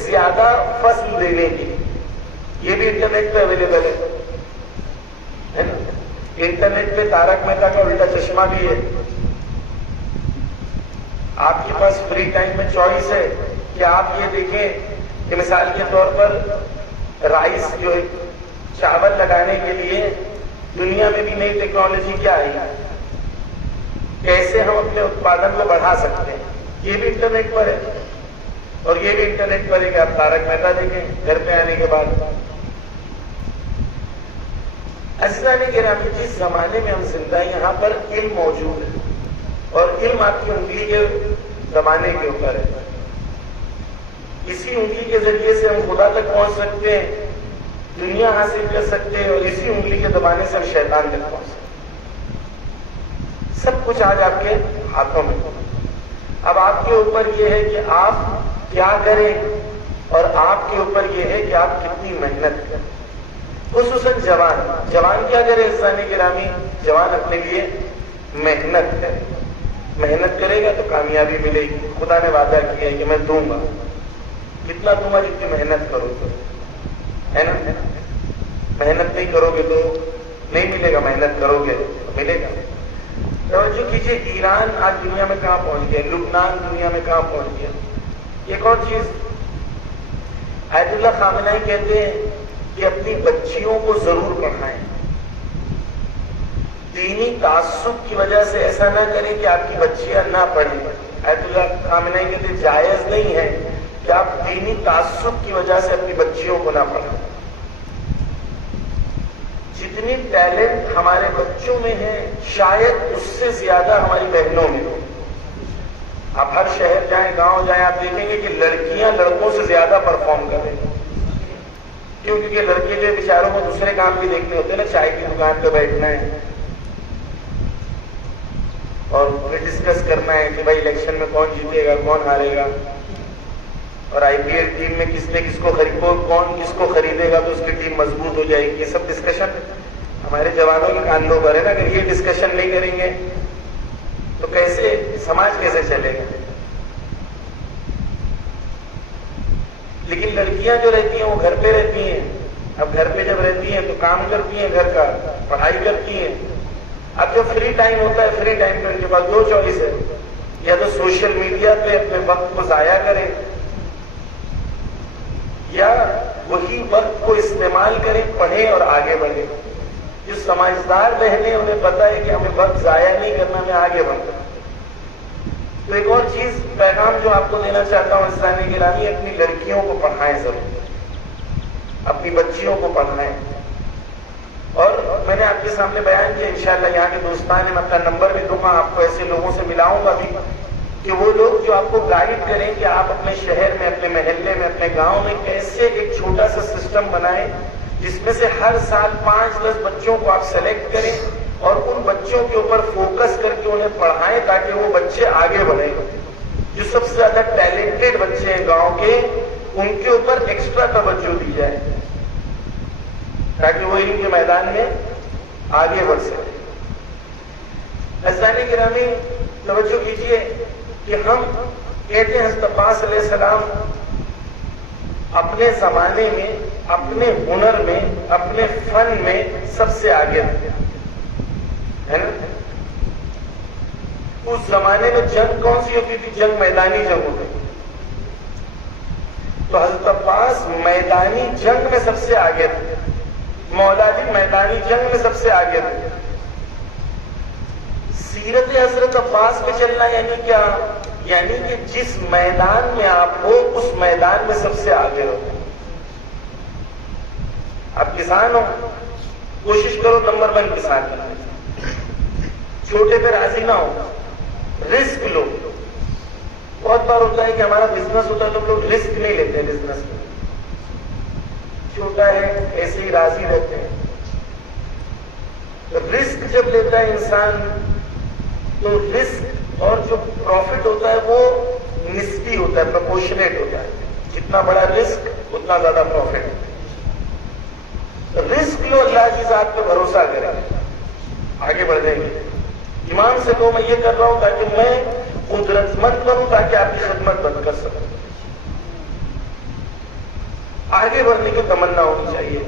زیادہ فصل دینے کی۔ یہ بھی انٹرنیٹ پہ اویلیبل ہے نا؟ انٹرنیٹ پہ تارک مہتا کا الٹا چشمہ بھی ہے۔ آپ کے پاس فری ٹائم میں چوائس ہے کہ آپ یہ دیکھیں کہ مثال کے طور پر رائس جو ہے چاول لگانے کے لیے دنیا میں بھی نئی ٹیکنالوجی کیا آئی، کیسے ہم اپنے اتپادن کو بڑھا سکتے ہیں، یہ بھی انٹرنیٹ پر ہے۔ اور یہ بھی انٹرنیٹ پر ہے کہ آپ تارک مہتا دیکھیں گھر پہ آنے کے بعد۔ عزیزان گرامی، جس زمانے میں ہم زندہ ہیں یہاں پر علم موجود ہے، اور علم آپ کی انگلی کے زمانے کے اوپر ہے۔ اسی انگلی کے ذریعے سے ہم خدا تک پہنچ سکتے ہیں، دنیا حاصل کر سکتے ہیں، اور اسی انگلی کے دبانے سے ہم شیطان تک پہنچ سکتے ہیں۔ سب کچھ آج آپ کے ہاتھوں میں۔ اب آپ کے اوپر یہ ہے کہ آپ کیا کریں، اور آپ کے اوپر یہ ہے کہ آپ کتنی محنت کریں۔ خصوصاً جوان کیا کرے عزیزان گرامی؟ جوان اپنے لیے محنت کرے۔ محنت کرے گا تو کامیابی ملے گی۔ خدا نے وعدہ کیا ہے کہ میں دوں گا، کتنا دوں گا؟ جتنی محنت کرو گے، ہے نا؟ محنت نہیں کرو گے تو نہیں ملے گا، محنت کرو گے تو ملے گا۔ توجہ کیجیے، ایران آج دنیا میں کہاں پہنچ گیا، لبنان دنیا میں کہاں پہنچ گیا۔ ایک اور چیز، آیت اللہ خامنہئی کہتے ہیں کہ اپنی بچیوں کو ضرور پڑھائیں، دینی تعصب کی وجہ سے ایسا نہ کریں کہ آپ کی بچیاں نہ پڑھیں۔ آیت اللہ خامنہئی کہتے ہیں جائز نہیں ہے کہ آپ دینی تعصب کی وجہ سے اپنی بچیوں کو نہ پڑھیں۔ جتنی ٹیلنٹ ہمارے بچوں میں ہے شاید اس سے زیادہ ہماری بہنوں میں ہو۔ آپ ہر شہر جائیں، گاؤں جائیں، آپ دیکھیں گے کہ لڑکیاں لڑکوں سے زیادہ پرفارم کر رہی ہیں۔ کیوں؟ کیونکہ لڑکے جو بیچاروں کو دوسرے کام بھی دیکھنے ہوتے ہیں نا، چائے کی دکان پہ بیٹھنا ہے اور پھر ڈسکس کرنا ہے کہ بھائی الیکشن میں کون جیتے گا، کون ہارے گا، اور آئی پی ایل ٹیم میں کس نے کس کو کون کس کو خریدے گا تو اس کی ٹیم مضبوط ہو جائے گی۔ یہ سب ڈسکشن ہمارے جوانوں کے کاندھوں پر ہے نا۔ اگر یہ ڈسکشن نہیں کریں گے تو کیسے سماج کیسے چلے گا؟ لیکن لڑکیاں جو رہتی ہیں وہ گھر پہ رہتی ہیں۔ اب گھر پہ جب رہتی ہیں تو کام کرتی ہیں، گھر کا پڑھائی کرتی ہیں۔ اب جب فری ٹائم ہوتا ہے، فری ٹائم میں ان کے پاس دو چوائس ہے، یا تو سوشل میڈیا پہ اپنے وقت کو ضائع کریں، یا وہی وقت کو استعمال کریں، پڑھیں اور آگے بڑھیں۔ جو سمجھدار بہنیں انہیں پتہ ہے کہ ہمیں وقت ضائع نہیں کرنا، ہمیں آگے بڑھنا۔ تو ایک اور چیز پیغام جو آپ کو دینا چاہتا ہوں اسلامی گرامی، اپنی لڑکیوں کو پڑھائیں ضرور، اپنی بچیوں کو پڑھائیں. اور میں نے آپ کے سامنے بیان کیا انشاءاللہ یہاں کے دوستان میں اپنا نمبر بھی دوں گا، آپ کو ایسے لوگوں سے ملاؤں گا بھی کہ وہ لوگ جو آپ کو گائیڈ کریں کہ آپ اپنے شہر میں، اپنے محلے میں، اپنے گاؤں میں کیسے ایک چھوٹا سا سسٹم بنائیں جس میں سے ہر سال 5-10 بچوں کو آپ سلیکٹ کریں اور ان بچوں کے اوپر فوکس کر کے انہیں پڑھائیں تاکہ وہ بچے آگے بڑھیں. جو سب سے زیادہ ٹیلنٹڈ بچے ہیں گاؤں کے، ان کے اوپر ایکسٹرا توجہ دی جائے تاکہ وہ علم کے میدان میں آگے بڑھ سکے. عزیزان گرامی توجہ کیجیے کہ ہم کہتے ہیں حضرت عباس علیہ السلام اپنے زمانے میں، اپنے ہنر میں، اپنے فن میں سب سے آگے تھے، ہے نا؟ اس زمانے میں جنگ کون سی ہوتی تھی؟ جنگ میدانی جنگ ہوتی تھی. تو حضرت عباس میدانی جنگ میں سب سے آگے تھے، مولا علی میدانی جنگ میں سب سے آگے تھے. سیرت حضرت عباس پہ چلنا یعنی کیا؟ یعنی کہ جس میدان میں آپ ہو اس میدان میں سب سے آگے رہو. آپ کسان ہو، کوشش کرو نمبر 1 کسان بننے. چھوٹے پہ راضی نہ ہو، رسک لو. بہت بار ہوتا ہے کہ ہمارا بزنس ہوتا ہے تو لوگ رسک نہیں لیتے. بزنس میں چھوٹا ہے ایسے ہی راضی رہتے ہیں. رسک جب لیتا ہے انسان تو رسک اور جو پروفٹ ہوتا ہے وہ نسبی ہوتا ہے، پروپورشنیٹ ہوتا ہے. جتنا بڑا رسک اتنا زیادہ پروفٹ. رسک لو، اللہ کی ذات پہ بھروسہ کریں، آگے بڑھ جائیں گے. امام سے کہو میں یہ کر رہا ہوں تاکہ میں قدرت مند بنوں، تاکہ آپ کی خدمت بند کر سکوں. آگے بڑھنے کی تمنا ہونی چاہیے.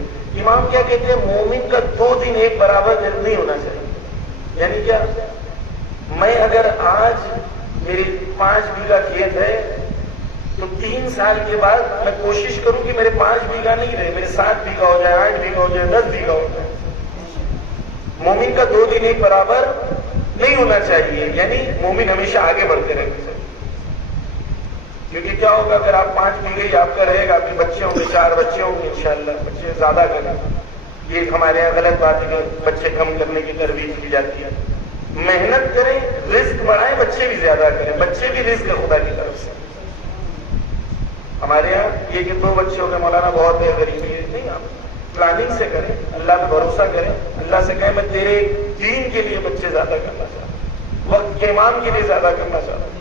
امام کیا کہتے ہیں؟ مومن کا 2 دن ایک برابر دن نہیں ہونا چاہیے. یعنی کیا؟ میں اگر آج میری 5 بیگھہ کھیت ہے تو 3 سال کے بعد میں کوشش کروں کہ میرے 5 بیگھہ نہیں رہے، میرے 7 بیگھہ ہو جائے، 8 بیگھہ ہو جائے، 10 بیگھہ ہو جائے. مومن کا 2 دن ایک برابر نہیں ہونا چاہیے. یعنی مومن ہمیشہ آگے بڑھتے رہنا چاہیے. کیونکہ کیا ہوگا اگر آپ 5 بیگھے ہی آپ کا رہے گا، آپ کے بچے ہوں گے، 4 بچے ہوں گے انشاءاللہ. بچے زیادہ کریں، یہ ہمارے یہاں غلط بات ہے کہ بچے کم کرنے کی ترویج کی جاتی ہے. محنت کریں، رزق بڑھائیں، بچے بھی زیادہ کریں. بچے بھی رزق ہے خدا کی طرف سے. ہمارے یہاں یہ کہ 2 بچے ہو گئے مولانا بہت ہے، غریبی ہے، نہیں. آپ پلاننگ سے کریں، اللہ پہ بھروسہ کریں، اللہ سے کہیں میں تیرے دین کے لیے بچے زیادہ کرنا چاہتا ہوں، وقت کے امام کے لیے زیادہ کرنا چاہتا ہوں.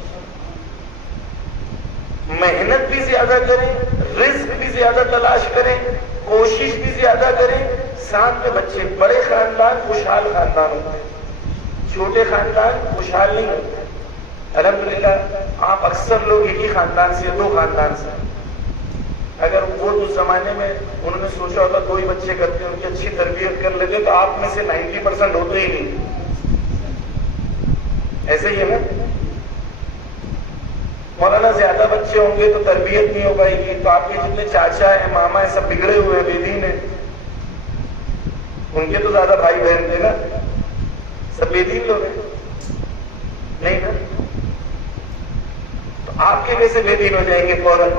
محنت بھی زیادہ کریں، رزق بھی زیادہ تلاش کریں، کوشش بھی زیادہ کریں. ساتھ میں بچے. بڑے خاندان خوشحال خاندان ہوتے ہیں، چھوٹے خاندان خوشحال نہیں ہوتے. الحمدللہ آپ اکثر لوگ ایک ہی خاندان سے، 2 خاندان سے. اگر وہ اس زمانے میں انہوں نے سوچا ہوتا 2 ہی بچے کرتے ہیں، ان کی اچھی تربیت کر لیتے تو آپ میں سے 90% ہوتے ہی نہیں. ایسے ہی ہے نا؟ مولانا زیادہ بچے ہوں گے تو تربیت نہیں ہو پائے گی. تو آپ کے جتنے چاچا ہیں، ماما ہیں، سب بگڑے ہوئے بے دین ہیں. ان کے تو زیادہ بھائی بہن تھے نا، سب بے دین لوگ ہیں نہیں نا؟ تو آپ کے کیسے بے دین ہو جائیں گے فوراً؟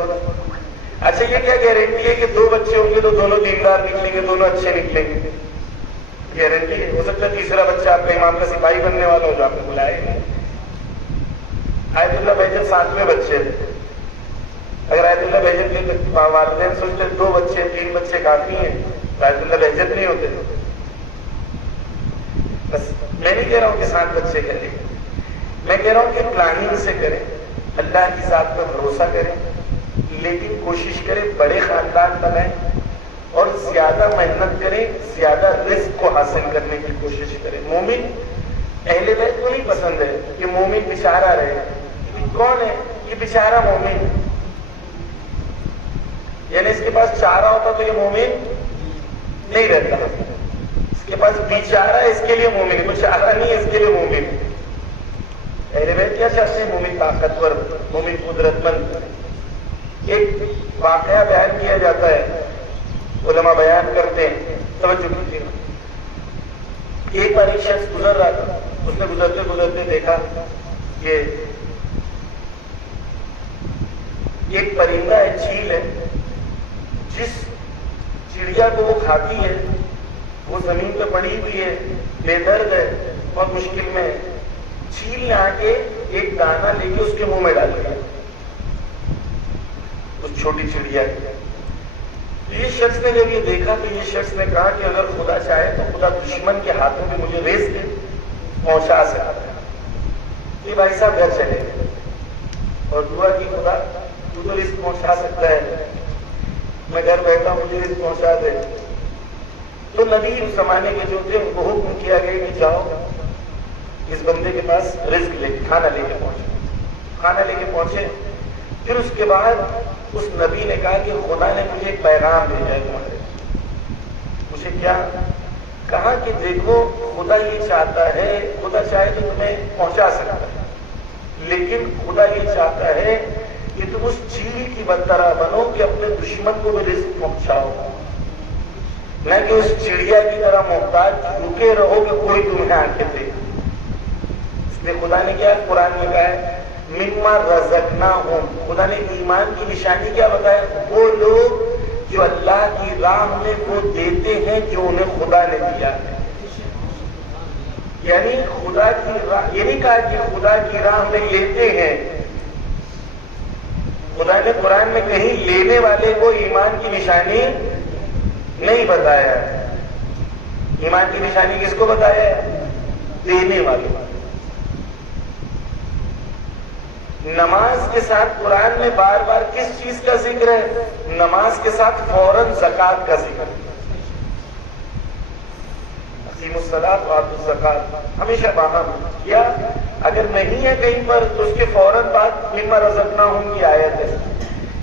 اچھا یہ کیا گارنٹی ہے کہ 2 بچے ہوں گے تو دونوں دیندار نکلیں گے، دونوں اچھے نکلیں گے؟ گارنٹی ہے؟ ہو سکتا ہے تیسرا بچہ آپ کا امام کا سپاہی بننے والا ہو جو آپ نے بلائے نہیں. آیت اللہ بہجت 7ویں بچے تھے. اگر آیت اللہ بہجت کے والدین سوچتے 2 بچے 3 بچے کافی ہیں تو آیت اللہ بہجت نہیں ہوتے. بس میں نہیں کہہ رہا ہوں کہ 7 بچے کریں، میں کہہ رہا ہوں کہ پلاننگ سے کریں، اللہ کی ذات پر بھروسہ کریں، لیکن کوشش کریں بڑے خاندان بنائیں اور زیادہ محنت کریں، زیادہ رزق کو حاصل کرنے کی کوشش کریں. مومن اہل بیت کو نہیں پسند ہے کہ مومن بیچارہ رہے. کون ہے یہ بیچارہ مومن؟ یعنی اس کے پاس چارہ ہوتا تو یہ مومن نہیں رہتا. اس کے پاس بیچارہ ہے، اس کے لیے مومن ہے. کوئی چارہ نہیں ہے، اس کے لیے مومن. اہل بیت کیا چاہتے ہیں؟ مومن طاقتور، مومن قدرت مند. ایک واقعہ بیان کیا جاتا ہے، علماء بیان کرتے ہیں، توجہ کیجیے. ایک بار ایک شخص گزر رہا تھا. اس نے گزرتے گزرتے دیکھا کہ یہ ایک پرندہ ہے، چیل ہے، جس چڑیا کو وہ کھاتی ہے وہ زمین پہ پڑی ہوئی ہے، بے درد ہے، بہت مشکل میں ہے، چیل نے آ کے ایک دانہ لے کے اس کے منہ میں ڈال دیا اس چھوٹی چڑیا کے۔ یہ شخص نے جب یہ دیکھا تو یہ شخص نے کہا کہ اگر خدا چاہے تو خدا دشمن کے ہاتھوں میں مجھے ریس کے پہنچا سکتا ہے۔ یہ بھائی صاحب گھر چلے گئے اور دعا کی، خدا تو رزق پہنچا سکتا ہے، میں گھر بیٹھا مجھے رزق پہنچا دے۔ تو نبی اس زمانے کے جو تھے ان کو حکم کیا گیا کہ جاؤ اس بندے کے پاس رزق لے کے کھانا لے کے پہنچے۔ کھانا لے کے پہنچے، پھر اس کے بعد اس نبی نے کہا کہ خدا نے مجھے ایک پیغام بھیجا ہے تمہارے۔ مجھے کیا کہا کہ دیکھو خدا یہ چاہتا ہے، خدا چاہے تو تمہیں پہنچا سکتا ہے، لیکن خدا یہ چاہتا ہے کہ تم اس چیل کی طرح بنو کہ اپنے دشمن کو بھی رزق پہنچاؤ، نہ کہ اس چڑیا کی طرح محتاج رکے رہو کہ کوئی تمہیں آنکھیں دے۔ اس لیے خدا نے کیا قرآن میں کہا ہے مما رزقناہم، خدا نے ایمان کی نشانی کیا بتایا؟ وہ لوگ جو اللہ کی راہ میں وہ دیتے ہیں جو انہیں خدا نے دیا ہے۔ یعنی خدا کی راہ، یہ نہیں کہا کہ خدا کی راہ میں لیتے ہیں، خدا نے قرآن میں کہیں لینے والے کو ایمان کی نشانی نہیں بتایا ہے۔ ایمان کی نشانی کس کو بتایا ہے؟ دینے والے۔ نماز کے ساتھ قرآن میں بار بار کس چیز کا ذکر ہے؟ نماز کے ساتھ فوراً زکوٰۃ کا ذکر ہے۔ اقیموا الصلاۃ وآتوا الزکاۃ ہمیشہ باہم، یا اگر نہیں ہے کہیں پر تو اس کے فوراً بعد مما رزقناہم کی آیت ہے۔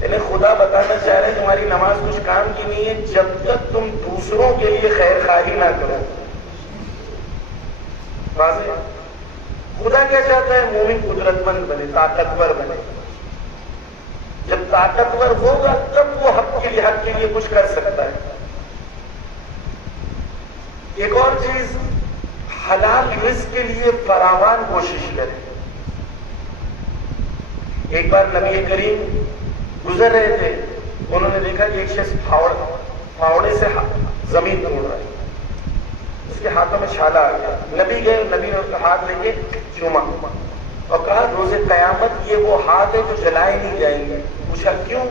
یعنی خدا بتانا چاہ رہے ہیں تمہاری نماز کچھ کام کی نہیں ہے جب تک تم دوسروں کے لیے خیر خواہی نہ کرو۔ واضح؟ خدا کیا چاہتا ہے؟ مومن قدرت مند بنے، طاقتور بنے۔ جب طاقتور ہوگا تب وہ حق کے لیے کچھ کر سکتا ہے۔ ایک اور چیز، حلال رزق کے لیے فراوان کوشش کریں۔ ایک بار نبی کریم گزر رہے تھے، انہوں نے دیکھا کہ ایک شخص پھاوڑے سے زمین توڑ رہا ہے، اس کے ہاتھوں میں چھالا آ گیا۔ نبی گئے، نبی نے اس کا ہاتھ لے کے چوما اور کہا روز قیامت یہ وہ ہاتھ ہے جو جلائے نہیں جائیں گے۔ پوچھا کیوں؟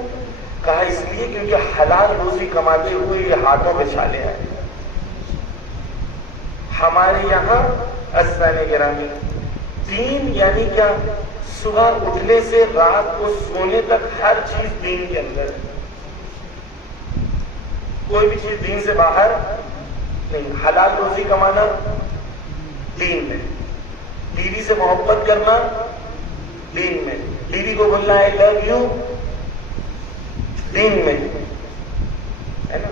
کہا اس لیے کیونکہ حلال روزی کماتے ہوئے یہ ہاتھوں میں چھالے آئے۔ ہمارے یہاں اسلامی گرامی دین یعنی کیا؟ صبح اٹھنے سے رات کو سونے تک ہر چیز دین کے اندر ہے، کوئی بھی چیز دین سے باہر نہیں۔ حلال روزی کمانا دین میں، بیوی سے محبت کرنا دین میں، بیوی کو بولنا I love you دین میں ہے نا۔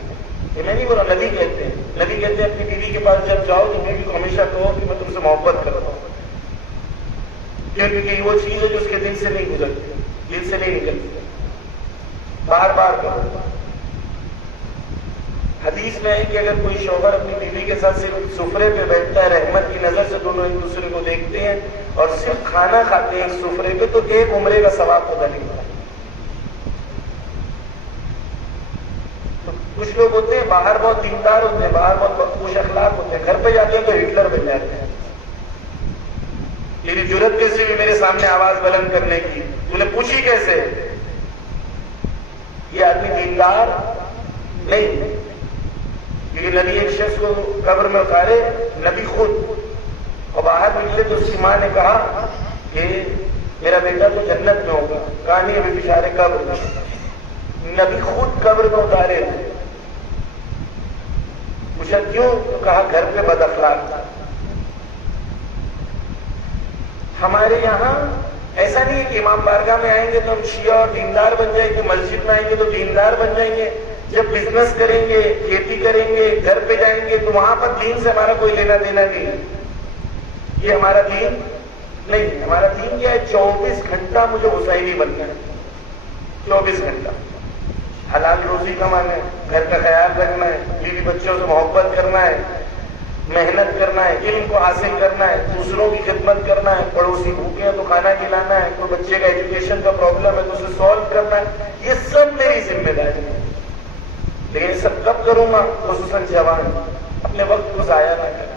یہ میں نہیں بولا، نبی کہتے ہیں، نبی کہتے ہیں اپنی بیوی کے پاس جب جاؤ تو بیوی کو ہمیشہ کہو کہ میں تم سے محبت کرتا ہوں، کیونکہ یہ وہ چیز ہے جو اس کے دل سے نہیں گزرتی، دل سے نہیں نکلتی، بار بار کرو۔ حدیث میں ہے کہ اگر کوئی شوہر اپنی بیوی کے ساتھ صرف سفرے پہ بیٹھتا ہے، رحمت کی نظر سے دونوں ایک دوسرے کو دیکھتے ہیں اور صرف کھانا کھاتے ہیں ایک سفرے پہ، تو ایک عمرے کا ثواب خدا نہیں ہوتا۔ کچھ لوگ ہوتے ہیں باہر بہت دیندار ہوتے ہیں، باہر بہت خوش اخلاق ہوتے ہیں، گھر پہ جاتے ہیں تو ہٹلر بن جاتے ہیں۔ میری جرت کیسے ہوئی میرے سامنے آواز بلند کرنے کی؟ تو نے پوچھی کیسے؟ یہ آدمی دیندار نہیں، کیونکہ نبی ایک شخص کو قبر میں اتارے، نبی خود، اور باہر نکلے تو اس کی ماں نے کہا کہ میرا بیٹا تو جنت میں ہوگا، کہا نہیں ابھی بچارے قبر میں۔ نبی خود قبر میں اتارے، پوچھا کیوں؟ تو کہا گھر پہ بد اخلاق۔ ہمارے یہاں ایسا نہیں ہے کہ امام بارگاہ میں آئیں گے تو ہم شیعہ اور دیندار بن جائیں گے، مسجد میں آئیں گے تو دیندار بن جائیں گے، جب بزنس کریں گے، کھیتی کریں گے، گھر پہ جائیں گے تو وہاں پر دین سے ہمارا کوئی لینا دینا نہیں ہے۔ یہ ہمارا دین نہیں ہے۔ ہمارا دین کیا ہے؟ 24 گھنٹہ مجھے حسینی بننا ہے، 24 گھنٹہ حلال روزی کمانا ہے، گھر کا خیال رکھنا ہے، بیوی بچوں سے محبت کرنا ہے، محنت کرنا ہے، علم کو حاصل کرنا ہے، دوسروں کی خدمت کرنا ہے، پڑوسی بھوکے ہیں تو کھانا کھلانا ہے، کوئی بچے کا ایجوکیشن کا پرابلم ہے تو اسے سالو کرنا ہے، یہ سب میری ذمہ داری ہے. لیکن یہ سب کب کروں گا؟ خصوصاً جوان اپنے وقت کو ضائع نہ کریں.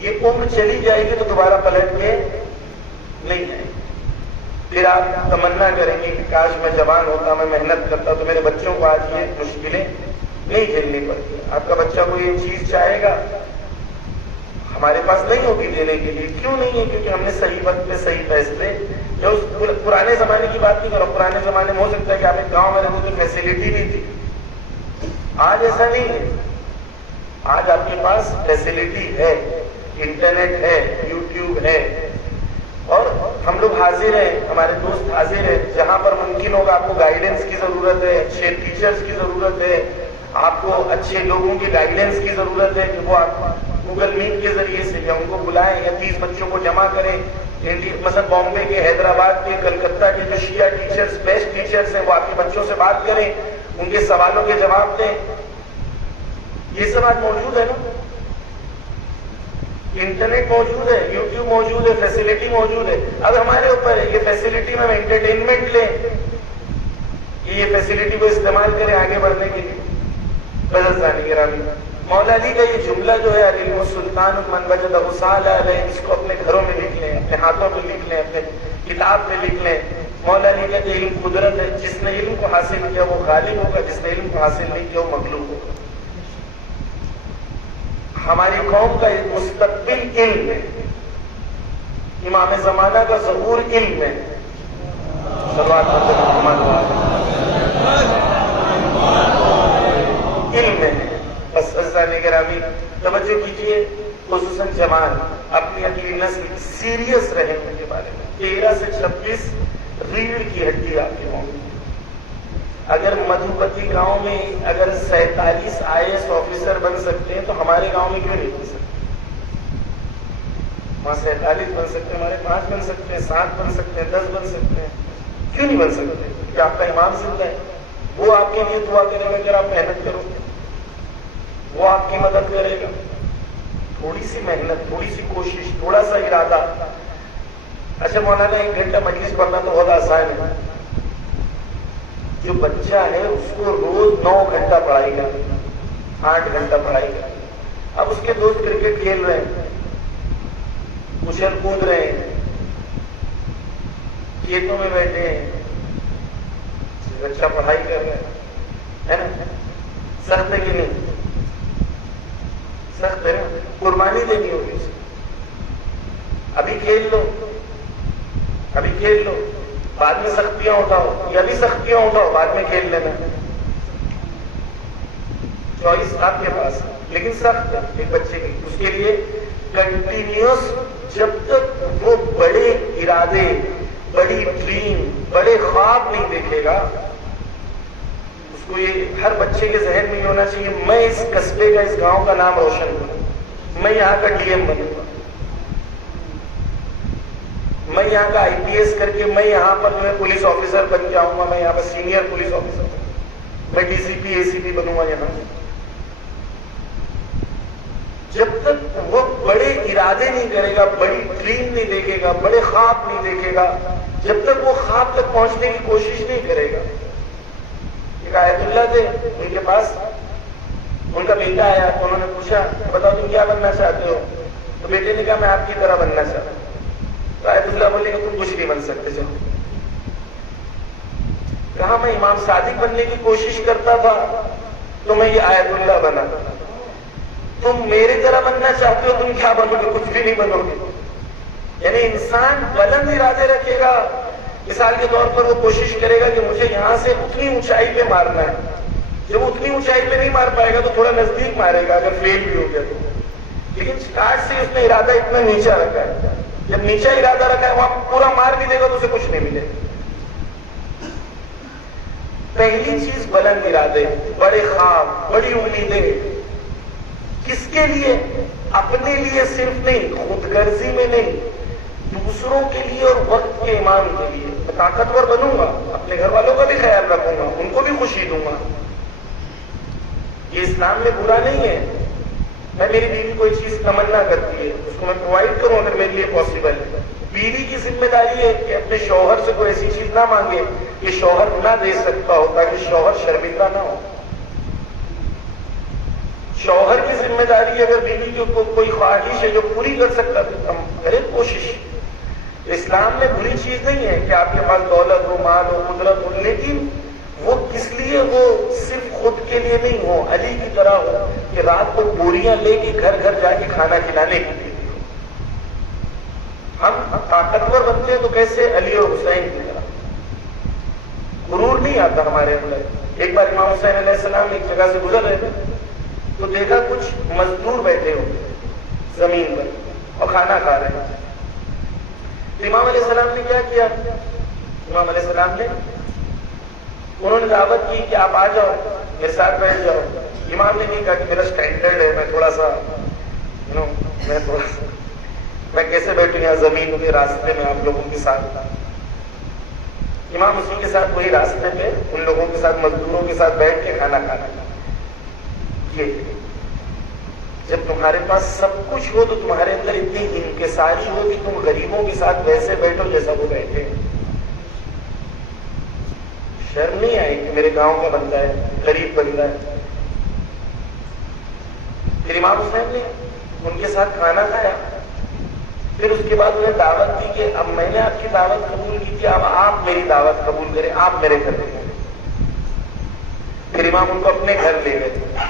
یہ عمر چلی جائے گی تو دوبارہ پلٹ کے نہیں آئے گی. پھر آپ تمنا کریں گے کہ کاش میں جوان ہوتا، میں محنت کرتا تو میرے بچوں کو آج یہ مشکلیں نہیں جھیلنی پڑتی. آپ کا بچہ کوئی یہ چیز چاہے گا، ہمارے پاس نہیں ہوگی دینے کے لیے. کیوں نہیں ہے؟ کیونکہ ہم نے صحیح وقت پہ صحیح فیصلے. جو پرانے زمانے کی بات نہیں کرو، پرانے زمانے میں ہو سکتا ہے کہ آپ ایک گاؤں میں رہتے تو فیسلٹی نہیں تھی. آج ایسا نہیں ہے. آج آپ کے پاس فیسلٹی ہے، انٹرنیٹ ہے، یوٹیوب ہے، اور ہم لوگ حاضر ہیں، ہمارے دوست حاضر ہیں. جہاں پر ممکن ہوگا آپ کو گائیڈنس کی ضرورت ہے، اچھے ٹیچرز کی ضرورت ہے، آپ کو اچھے لوگوں کی گائیڈنس کی ضرورت ہے کہ وہ آپ گوگل میٹ کے ذریعے سے یا ان کو بلائیں یا 30 بچوں کو جمع کریں. مثلا بامبے کے، حیدرآباد کے، کلکتہ کے جو شیعہ ٹیچرز، بیسٹ ٹیچرز ہیں، وہ آپ کے بچوں سے بات کریں، ان کے سوالوں کے جواب دیں. یہ سب آج موجود ہے نا. انٹرنیٹ موجود ہے، یوٹیوب موجود ہے، فیسلٹی موجود ہے. اب ہمارے اوپر ہے یہ فیسلٹی میں انٹرٹینمنٹ لیں، یہ فیسلٹی کو استعمال کریں آگے بڑھنے کے لیے. بزرگانی گرامی، مولا علی کا یہ جملہ جو ہے العلم سلطان من وجدہ صالح علیہ، اس کو اپنے گھروں میں لکھ لیں، اپنے ہاتھوں پہ لکھ لیں، اپنے کتاب پہ لکھ لیں. مولا علی کا علم قدرت ہے، جس نے علم کو حاصل کیا وہ غالب ہوگا، جس نے علم کو حاصل نہیں کیا وہ مغلوب ہوگا. ہماری قوم کا مستقبل علم ہے، امام زمانہ کا ظہور علم ہے. علم ہے. بس عزیزان گرامی توجہ کیجیے، خصوصاً جوان اپنی اگلی نسل سیریس رہے ان کے بارے میں. 13 سے 26 ریڑھ کی ہڈی آپ کے ہوں گے. اگر مدھوپتی گاؤں میں اگر 47 IAS آفیسر بن سکتے ہیں تو ہمارے گاؤں میں کیوں نہیں بن سکتے؟ وہاں 47 بن سکتے ہیں، ہمارے 5 بن سکتے ہیں، 7 بن سکتے ہیں، 10 بن سکتے ہیں. کیوں نہیں بن سکتے؟ کہ آپ کا امام زندہ ہے، وہ آپ کے لیے دعا کرے گا. اگر آپ محنت کرو گے وہ آپ کی مدد کرے گا. تھوڑی سی محنت، تھوڑی سی کوشش، تھوڑا سا ارادہ. اچھا مولانا 1 گھنٹہ مجلس پڑھنا تو بہت آسان ہے. جو بچہ ہے اس کو روز 9 گھنٹہ پڑھائی کرے، 8 گھنٹہ پڑھائی کرے. اب اس کے دوست کرکٹ کھیل رہے ہیں، اچھل کود رہے ہیں، کھیتوں میں بیٹھے ہیں، بچہ پڑھائی کر رہے ہے نا. سخت ہے کہ نہیں؟ سخت ہے نا. قربانی دینی ہوگی اسے. ابھی کھیل لو، ابھی کھیل لو، بعد میں سختیاں اٹھاؤ، یا بھی سختیاں اٹھاؤ، بعد میں کھیل لینا. چوائس آپ کے پاس، لیکن سخت ہے ایک بچے کی. اس کے لیے کنٹینیوس، جب تک وہ بڑے ارادے، بڑی ڈریم، بڑے خواب نہیں دیکھے گا. اس کو یہ ہر بچے کے ذہن میں یہ ہونا چاہیے میں اس قصبے کا، اس گاؤں کا نام روشن کروں، میں یہاں کا DM بنوں گا، میں یہاں کا IPS کر کے میں یہاں پر جو ہے پولیس آفیسر بن جاؤں گا، میں یہاں پر سینئر پولیس آفیسر، میں DCP ACP بنوں گا یہاں. جب تک وہ بڑے ارادے نہیں کرے گا، بڑی ڈریم نہیں دیکھے گا، بڑے خواب نہیں دیکھے گا، جب تک وہ خواب تک پہنچنے کی کوشش نہیں کرے گا. ایک آیت اللہ تھے ان کے پاس، ان کا بیٹا آیا تو انہوں نے پوچھا بتاؤ تم کیا بننا چاہتے ہو؟ تو بیٹے نے کہا میں آپ کی طرح بننا چاہتا ہوں. تو آیت اللہ بولے کہ تم کچھ نہیں بن سکتے. چلو. کہا میں امام صادق بننے کی کوشش کرتا تھا تو میں یہ آیت اللہ بنا. تم میری طرح بننا چاہتے ہو، تم کیا بنو گے؟ کچھ بھی نہیں بنو گے. یعنی انسان بلند ارادے رکھے گا. مثال کے طور پر وہ کوشش کرے گا کہ مجھے یہاں سے اتنی اونچائی پہ مارنا ہے. جب وہ اتنی اونچائی پہ نہیں مار پائے گا تو تھوڑا نزدیک مارے گا اگر فیل بھی ہو گیا تو. لیکن اسٹارٹ سے اس نے ارادہ اتنا نیچا رکھا ہے. جب نیچا ارادہ رکھا ہے وہاں پورا مار بھی دے گا تو اسے کچھ نہیں ملے. پہلی چیز بلند ارادے، بڑے خواب، بڑی امیدیں. کس کے لیے؟ اپنے لیے صرف نہیں، خود غرضی میں نہیں، دوسروں کے لیے اور وقت کے امام کے لیے. میں طاقتور بنوں گا، اپنے گھر والوں کا بھی خیال رکھوں گا، ان کو بھی خوشی دوں گا. یہ اسلام میں برا نہیں ہے. میں میری بیوی کوئی چیز تمنا کرتی ہے اس کو میں پرووائڈ کروں اگر میرے لیے پاسبل ہے. بیوی کی ذمہ داری ہے کہ اپنے شوہر سے کوئی ایسی چیز نہ مانگے کہ شوہر نہ دے سکتا ہو تاکہ شوہر شرمندہ نہ ہو. شوہر کی ذمہ داری اگر بیوی کی کوئی خواہش ہے جو پوری کر سکتا تو ہم کریں کوشش. اسلام میں بری چیز نہیں ہے کہ آپ کے پاس دولت ہو, مال ہو, قدرت ہو, لیکن وہ کس لیے ہو صرف خود کے لیے نہیں ہو, علی کی طرح ہو کہ رات کو بوریاں لے کے گھر گھر جا کے کھانا کھلانے کے لیے. ہم طاقتور بنتے ہیں تو کیسے علی اور حسین کی طرح. غرور نہیں آتا ہمارے اندر. ایک بار امام حسین علیہ السلام ایک جگہ سے گزر رہے تھے تو دیکھا کچھ مزدور بیٹھے ہو زمین پر اور کھانا کھا رہے ہیں. امام علیہ السلام نے کیا کیا؟ امام علیہ السلام نے انہوں نے دعوت کی کہ آپ آ جاؤ میرے ساتھ بیٹھ جاؤ. امام نے نہیں کہا کہ میرا اسٹینڈرڈ ہے, میں کیسے بیٹھوں یہاں زمین کے راستے میں آپ لوگوں کے ساتھ. امام اسی کے ساتھ وہی راستے پہ ان لوگوں کے ساتھ مزدوروں کے ساتھ بیٹھ کے کھانا کھانا. یہ جب تمہارے پاس سب کچھ ہو تو تمہارے اندر اتنی انکساری ہو کہ تم غریبوں کے ساتھ ویسے بیٹھو جیسا وہ بیٹھے. شرم نہیں آئی کہ میرے گاؤں کا بندہ ہے, غریب بندہ ہے. پھر امام حسین نے ان کے ساتھ کھانا کھایا. پھر اس کے بعد انہیں دعوت دی کہ اب میں نے آپ کی دعوت قبول کی تھی, اب آپ میری دعوت قبول کریں, آپ میرے گھر لے گئے. پھر امام ان کو اپنے گھر لے گئے.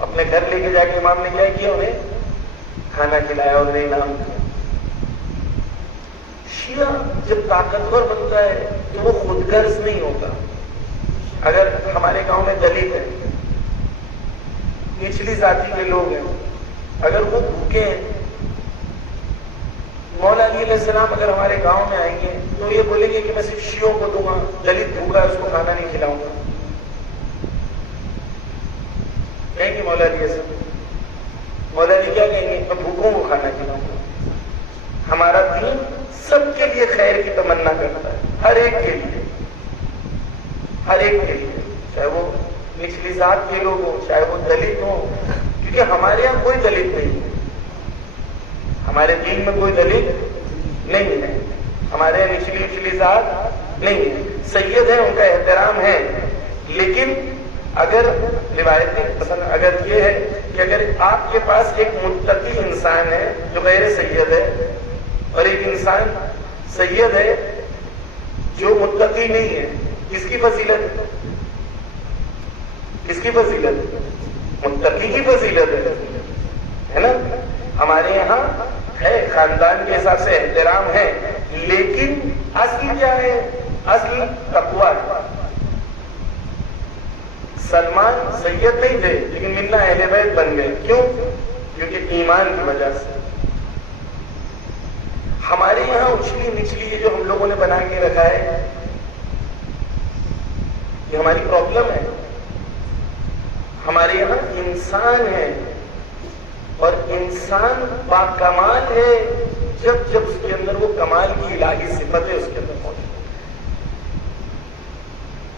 اپنے گھر لے کے جا کے امام نے کیا کیا, انہیں کھانا کھلایا اور انہیں انعام دیا. شیعہ جب طاقتور بنتا ہے تو وہ خود غرض نہیں ہوتا. اگر ہمارے گاؤں میں دلت ہے, نچلی ذاتی کے لوگ ہیں, اگر وہ بھوکے ہیں, مولا علی علیہ السلام اگر ہمارے گاؤں میں آئیں گے تو یہ بولیں گے کہ میں صرف شیعوں کو دوں گا, دلت بھوکا ہے اس کو کھانا نہیں کھلاؤں گا. کہیں گے مولا علی ایسا؟ مولا علی کیا کہیں گے؟ میں بھوکوں کو کھانا کھلاؤں گا. ہمارا دین سب کے لیے خیر کی تمنا کرتا ہے, ہر ایک کے لیے, ہر ایک کے لیے, چاہے وہ نچلی ذات کے لوگ ہوں, چاہے وہ دلت ہوں. کیونکہ ہمارے یہاں کوئی دلت نہیں ہے, ہمارے دین میں کوئی دلت نہیں ہے. ہمارے یہاں نچلی ذات نہیں ہے. سید ہیں, ان کا احترام ہے, لیکن اگر روایتی اگر یہ ہے کہ اگر آپ کے پاس ایک متقی انسان ہے جو غیر سید ہے, اور ایک انسان سید ہے جو متقی نہیں ہے, کس کی فضیلت؟ کس کی فضیلت؟ متقی کی فضیلت ہے نا. ہمارے یہاں ہے خاندان کے حساب سے احترام ہے, لیکن اصل کیا ہے؟ اصل تقویٰ. سلمان سید نہیں تھے لیکن ملنا اہل بیت بن گئے. کیوں؟ کیونکہ ایمان کی وجہ سے. ہمارے یہاں اچھلی نچلی جو ہم لوگوں نے بنا کے رکھا ہے, یہ ہماری پرابلم ہے. ہمارے یہاں انسان ہے, اور انسان با کمال ہے جب جب اس کے اندر وہ کمال کی الہی صفت ہے اس کے اندر موجود.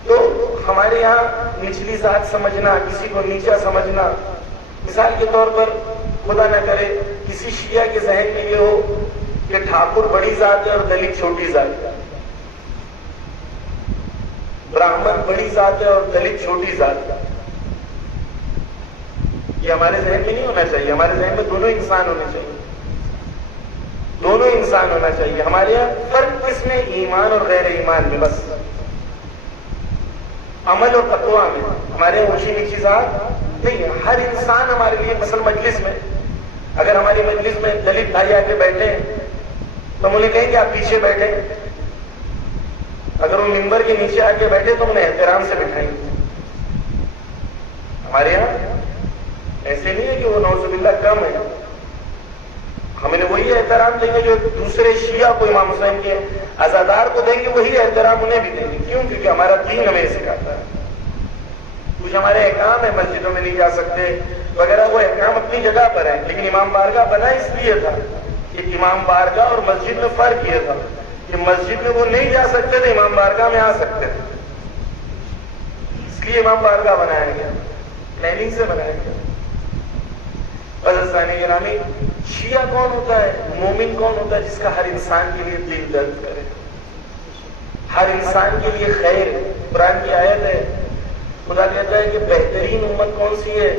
تو ہمارے یہاں نچلی ذات سمجھنا, کسی کو نیچا سمجھنا, مثال کے طور پر خدا نہ کرے کسی شیعہ کے ذہن میں یہ ہو کہ ٹھاکر بڑی ذات ہے اور دلت چھوٹی ذات ہے, براہمن بڑی ذات ہے اور دلت چھوٹی ذات ہے. یہ ہمارے ذہن میں نہیں ہونا چاہیے. ہمارے ذہن میں دونوں انسان ہونے چاہیے, دونوں انسان ہونا چاہیے. ہمارے یہاں فرق کس میں؟ ایمان اور غیر ایمان میں, بس عمل اور تقویٰ میں. ہمارے یہاں اونچی نیچی ذات نہیں ہے. ہر انسان ہمارے لیے, مثلا مجلس میں اگر ہماری مجلس میں دلت بھائی آ کے بیٹھے ہیں تو ہم انہیں کہیں کہ آپ پیچھے بیٹھے. اگر وہ ممبر کے نیچے آ کے بیٹھے تو انہیں احترام سے بٹھائیں گے. ہمارے یہاں ایسے نہیں ہے کہ وہ نعوذ باللہ کم ہے. ہم انہیں وہی احترام دیں گے جو دوسرے شیعہ کو امام حسین کے عزادار کو دیں گے, وہی احترام انہیں بھی دیں گے. کیوں؟ کیونکہ ہمارا دین ہمیں سکھاتا ہے. کچھ ہمارے احکام ہے, مسجدوں میں نہیں جا سکتے وغیرہ, وہ احکام اپنی جگہ پر ہیں, لیکن امام بارگاہ بنا اس لیے تھا کہ امام بارگاہ اور مسجد میں فرق یہ تھا کہ مسجد میں وہ نہیں جا سکتے تھے, امام بارگاہ میں آ سکتے تھے. اس لیے امام بارگاہ بنایا گیا, پلاننگ سے بنایا گیا. گرامی، شیعہ کون ہوتا ہے؟ مومن کون ہوتا ہے؟ جس کا ہر انسان کے لیے دل درد کرے، ہر انسان کے لیے خیر۔ قرآن کی آیت ہے، خدا کہتا ہے کہ بہترین امت کون سی ہے؟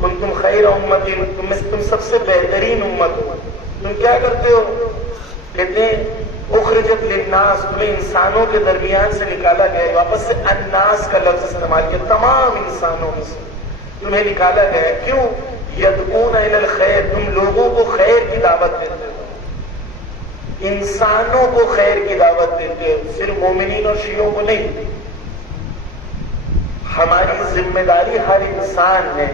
کنتم خیر امت، تم سب سے بہترین امت ہو۔ تم کیا کرتے ہو؟ کہتے ہیں اخرجت للناس، تمہیں انسانوں کے درمیان سے نکالا گیا ہے۔ واپس سے الناس کا لفظ استعمال کیا، تمام انسانوں میں سے تمہیں نکالا گیا ہے۔ کیوں؟ یدعون الی الخیر، تم لوگوں کو خیر کی دعوت دیتے ہو، انسانوں کو خیر کی دعوت دیتے ہو، صرف مومنین اور شیعوں کو نہیں۔ ہماری ذمہ داری ہر انسان ہے۔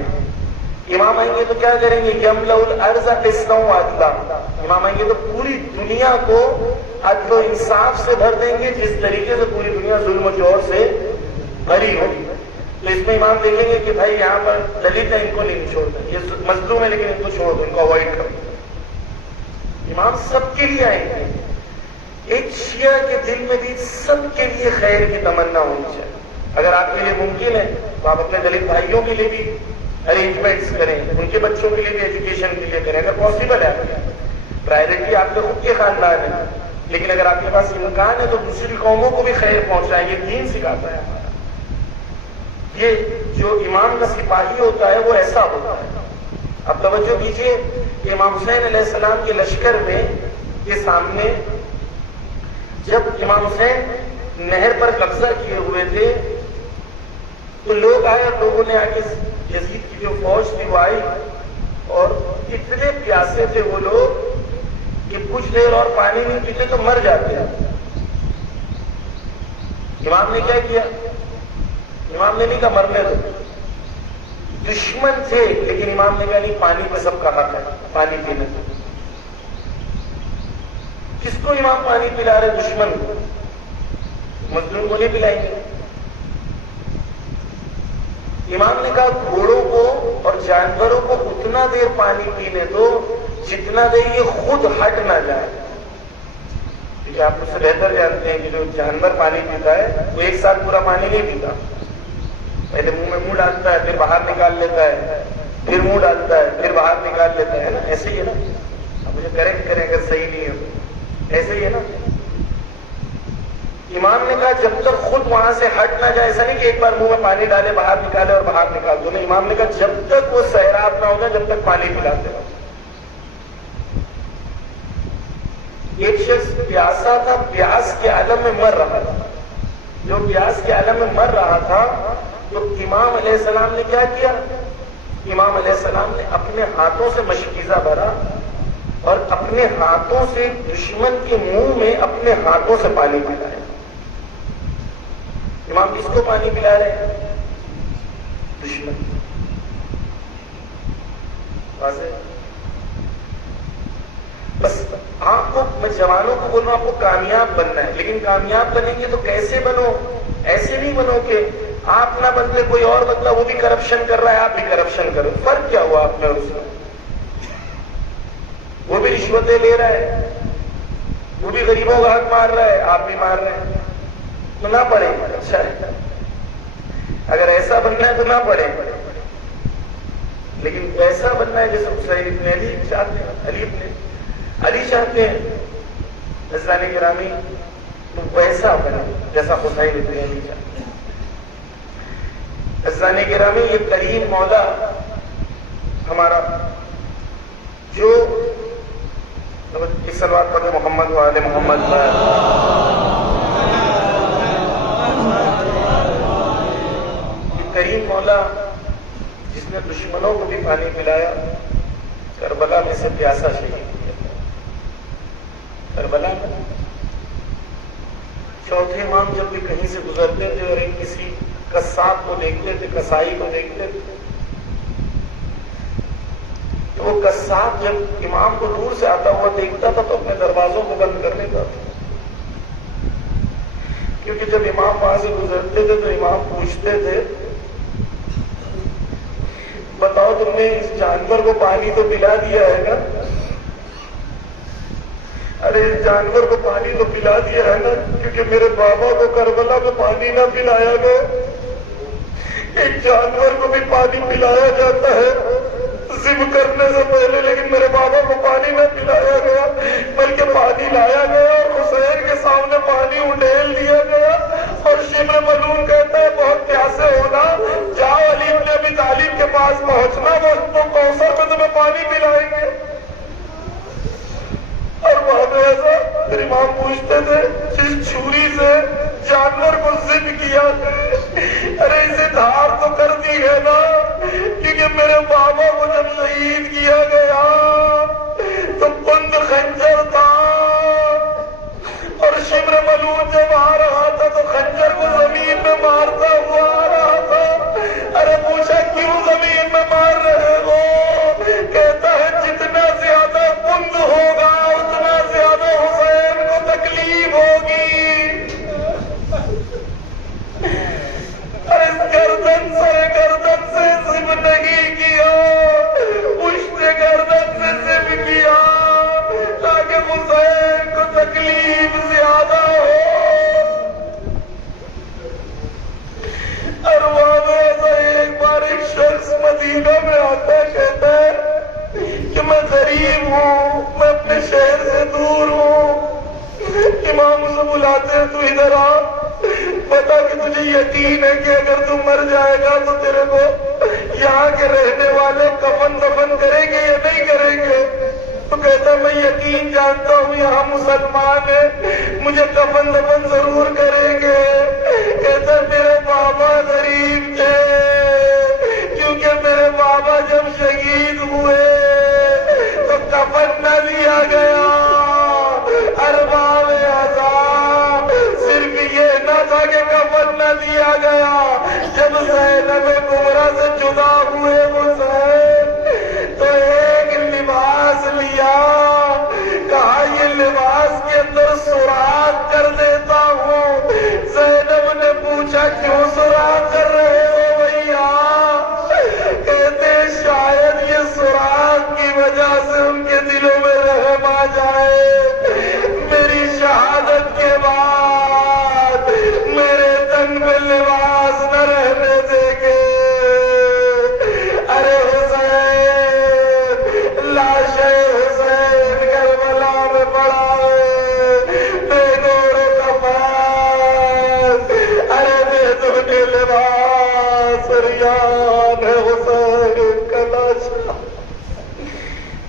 امام آئیں گے تو کیا کریں گے؟ یملأ الارض قسطا وعدلا، امام آئیں گے تو پوری دنیا کو عدل و انصاف سے بھر دیں گے، جس طریقے سے پوری دنیا ظلم و جور سے بھری ہوگی۔ تو اس میں امام دیکھیں گے کہ بھائی یہاں پر دلت ہے، ان کو نہیں چھوڑنا، یہ مظلوم ہے لیکن ان کو چھوڑ دو، ان کو اوائڈ کرو۔ امام سب کے لیے آئیں گے۔ ایک شیعہ کے دل میں بھی سب کے لیے خیر کی تمنا ہونی چاہیے۔ اگر آپ کے لیے ممکن ہے تو آپ اپنے دلت بھائیوں کے لیے بھی ارینجمنٹس کریں، ان کے بچوں کے لیے بھی ایجوکیشن کے لیے کریں، اگر پاسبل ہے۔ پرائرٹی آپ کے خود کے خاندان ہے، لیکن اگر آپ کے پاس امکان ہے تو دوسری قوموں کو بھی خیر پہنچائیں، یہ دین سکھاتا ہے ہمارا۔ یہ جو امام کا سپاہی ہوتا ہے وہ ایسا ہوتا ہے۔ اب توجہ کیجیے کہ امام حسین علیہ السلام کے لشکر میں کے سامنے جب امام حسین نہر پر قبضہ کیے ہوئے تھے تو لوگ آئے اور لوگوں نے آگے یزید کی جو فوج تھی وہ آئی، اور اتنے پیاسے تھے وہ لوگ کہ کچھ دیر اور پانی نہیں پیتے تو مر جاتے ہیں۔ امام نے کیا کیا؟ امام نے نہیں کہا مرنے دو، دشمن تھے لیکن امام نے کہا نہیں، پانی پہ سب کا حق ہے، پانی پینے دو۔ کس کو امام پانی پلا رہے؟ دشمن کو، مظلوم کو نہیں پلائیں گے۔ امام نے کہا گھوڑوں کو اور جانوروں کو اتنا دیر پانی پینے دو جتنا دیر یہ خود ہٹ نہ جائے، کیونکہ آپ اس سے بہتر جانتے ہیں کہ جو جانور پانی پیتا ہے وہ ایک ساتھ پورا پانی نہیں پیتا، پہلے منہ میں منہ ڈالتا ہے، پھر باہر نکال لیتا ہے، پھر منہ ڈالتا ہے، پھر باہر نکال لیتا ہے نا، ایسے ہی ہے نا۔ اب مجھے کریکٹ کریں اگر صحیح نہیں ہے، ایسے ہی ہے نا۔ امام نے کہا جب تک خود وہاں سے ہٹ نہ جائے، ایسا نہیں کہ ایک بار منہ میں پانی ڈالے باہر نکالے اور باہر نکال دو، نہیں، امام نے کہا جب تک وہ سیراب نہ ہو جائے جب تک پانی پلاتے رہو۔ ایک شخص پیاسا تھا، پیاس کے عالم میں مر رہا تھا، جو پیاس کے عالم میں مر رہا تھا تو امام علیہ السلام نے کیا کیا؟ امام علیہ السلام نے اپنے ہاتھوں سے مشکیزہ بھرا اور اپنے ہاتھوں سے دشمن کے منہ میں اپنے ہاتھوں سے پانی پلایا۔ امام کس کو پانی پلا رہے ہیں؟ دشمن۔ واضح؟ بس آپ کو، میں جوانوں کو بول رہا ہوں آپ کو کامیاب بننا ہے، لیکن کامیاب بنیں گے تو کیسے بنو؟ ایسے نہیں بنو کہ آپ نہ بدلے کوئی اور بدلا، وہ بھی کرپشن کر رہا ہے آپ بھی کرپشن کرو۔ فرق کیا ہوا آپ میں اور اس میں؟ وہ بھی رشوتیں لے رہا ہے، وہ بھی غریبوں کا حق مار رہا ہے، آپ بھی مار رہے ہیں، تو نہ پڑھیں۔ اچھا ہے، اگر ایسا بننا ہے تو نہ پڑھیں، لیکن ایسا بننا ہے جیسے حسین ابن علی چاہتے ہیں، علی چاہتے ہیں، حضرات گرامی، تو ویسا بنے جیسا حسین ابن علی چاہتے ہیں۔ حضرات گرامی، یہ کریم مولا ہمارا جو اس صلوات پڑھے محمد و آل محمد، یہ کریم مولا جس نے دشمنوں کو بھی پانی پلایا، کربلا میں سے پیاسا شہید کیا۔ کربلا میں چوتھے امام جب بھی کہیں سے گزرتے تھے اور ایک کسی قصاب کو دیکھتے تھے، کسائی کو دیکھتے تھے، تو وہ قصاب جب امام کو دور سے آتا ہوا دیکھتا تھا تو اپنے دروازوں کو بند کر لیتا تھا، کیونکہ جب امام وہاں سے گزرتے تھے تو امام پوچھتے تھے بتاؤ تم نے اس جانور کو پانی تو پلا دیا ہے نا؟ ارے اس جانور کو پانی تو پلا دیا ہے نا، کیونکہ میرے بابا کو کربلا کو پانی نہ پلایا گیا، ایک جانور کو بھی پانی پلایا جاتا ہے، ذبح کرنے سے پہلے لیکن میرے بابا کو پانی نہ پلایا گیا بلکہ پانی لایا گیا اور حسین کے سامنے پانی اڈیل دیا گیا اور شمر ملون کہتا ہے بہت پیاسے ہونا، جاؤ علی بن ابی طالب کے پاس پہنچنا، وہ کوثر میں تمہیں پانی پلائیں گے۔ اور وہاں پہ ایسا پھر امام پوچھتے تھے جس چھری سے جانور کو ذبح کیا، ارے اسے دھار تو کر دی ہے نا، کیونکہ میرے بابا کو جب شہید کیا گیا تو بند خنجر تھا اور شمر ملون جب آ رہا تھا تو خنجر کو زمین میں مارتا ہوا آ رہا تھا۔ ارے پوچھا کیوں زمین میں مار رہے ہو؟ کہتا ہے جتنا زیادہ بند ہوگا اتنا زیادہ حسین کو تکلیف ہوگی۔ گردن سے ذبح نہیں کیا، پشت گردن سے ذبح کیا تاکہ حسین کو تکلیف زیادہ ہو۔ اور وہاں میں ایسا ایک بار ایک شخص مدینہ میں آتا کہتا ہے کہ میں غریب ہوں، میں اپنے شہر سے دور ہوں۔ امام اسے بلاتے ہیں تو ادھر آ، پتا کہ تجھے یقین ہے کہ اگر تم مر جائے گا تو تیرے کو یہاں کے رہنے والے کفن دفن کریں گے یا نہیں کریں گے؟ تو کہتا میں یقین جانتا ہوں یہاں مسلمان ہیں، مجھے کفن دفن ضرور کریں گے۔ کہتا میرے بابا غریب تھے کیونکہ میرے بابا جب شہید ہوئے تو کفن نہ دیا گیا۔ ارباب عذاب صرف یہ نہ تھا کہ کفن نہ دیا گیا، جب زینب کبریٰ سے جدا ہوئے حسین تو ایک لباس لیا، کہا یہ لباس کے اندر سوراخ کر دیتا ہوں۔ زینب نے پوچھا کیوں سوراخ کر رہے ہو بھیا؟ کہتے شاید یہ سوراخ کی وجہ سے ان کے دلوں میں رحم آ جائے، میری شہادت کے بعد میرے تن میں لباس نہ رہنے دے گے۔ ارے حسین، لاش حسین کربلا میں پڑا ہے، بے نور کفن، ارے بے دھنے لباس، ریان ہے حسین کا لاش۔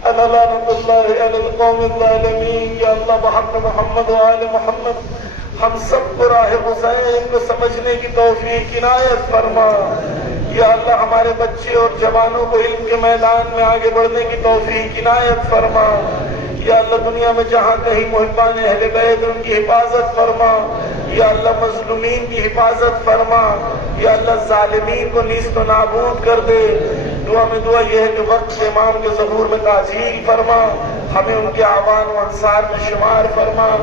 اللہ لعنت اللہ علی القوم الظالمین۔ یا اللہ بحق محمد و آل محمد ہم سب کو راہ حسین کو سمجھنے کی توفیق عنایت فرما۔ یا اللہ ہمارے بچے اور جوانوں کو علم کے میدان میں آگے بڑھنے کی توفیق عنایت فرما۔ یا اللہ دنیا میں جہاں کہیں محبان اہل بیت ان کی حفاظت فرما۔ یا اللہ مظلومین کی حفاظت فرما۔ یا اللہ ظالمین کو نیست و نابود کر دے۔ دعا میں دعا یہ ہے کہ وقت امام کے ظہور میں تعجیل فرما، ہمیں ان کے اعوان و انصار میں شمار فرما۔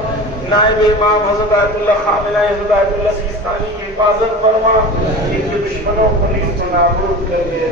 نائب امام حضرت آیت اللہ خامنہ حضرت آیت اللہ سیستانی کی حفاظت فرما، ان کے دشمنوں کو نیست و نابود کر دے۔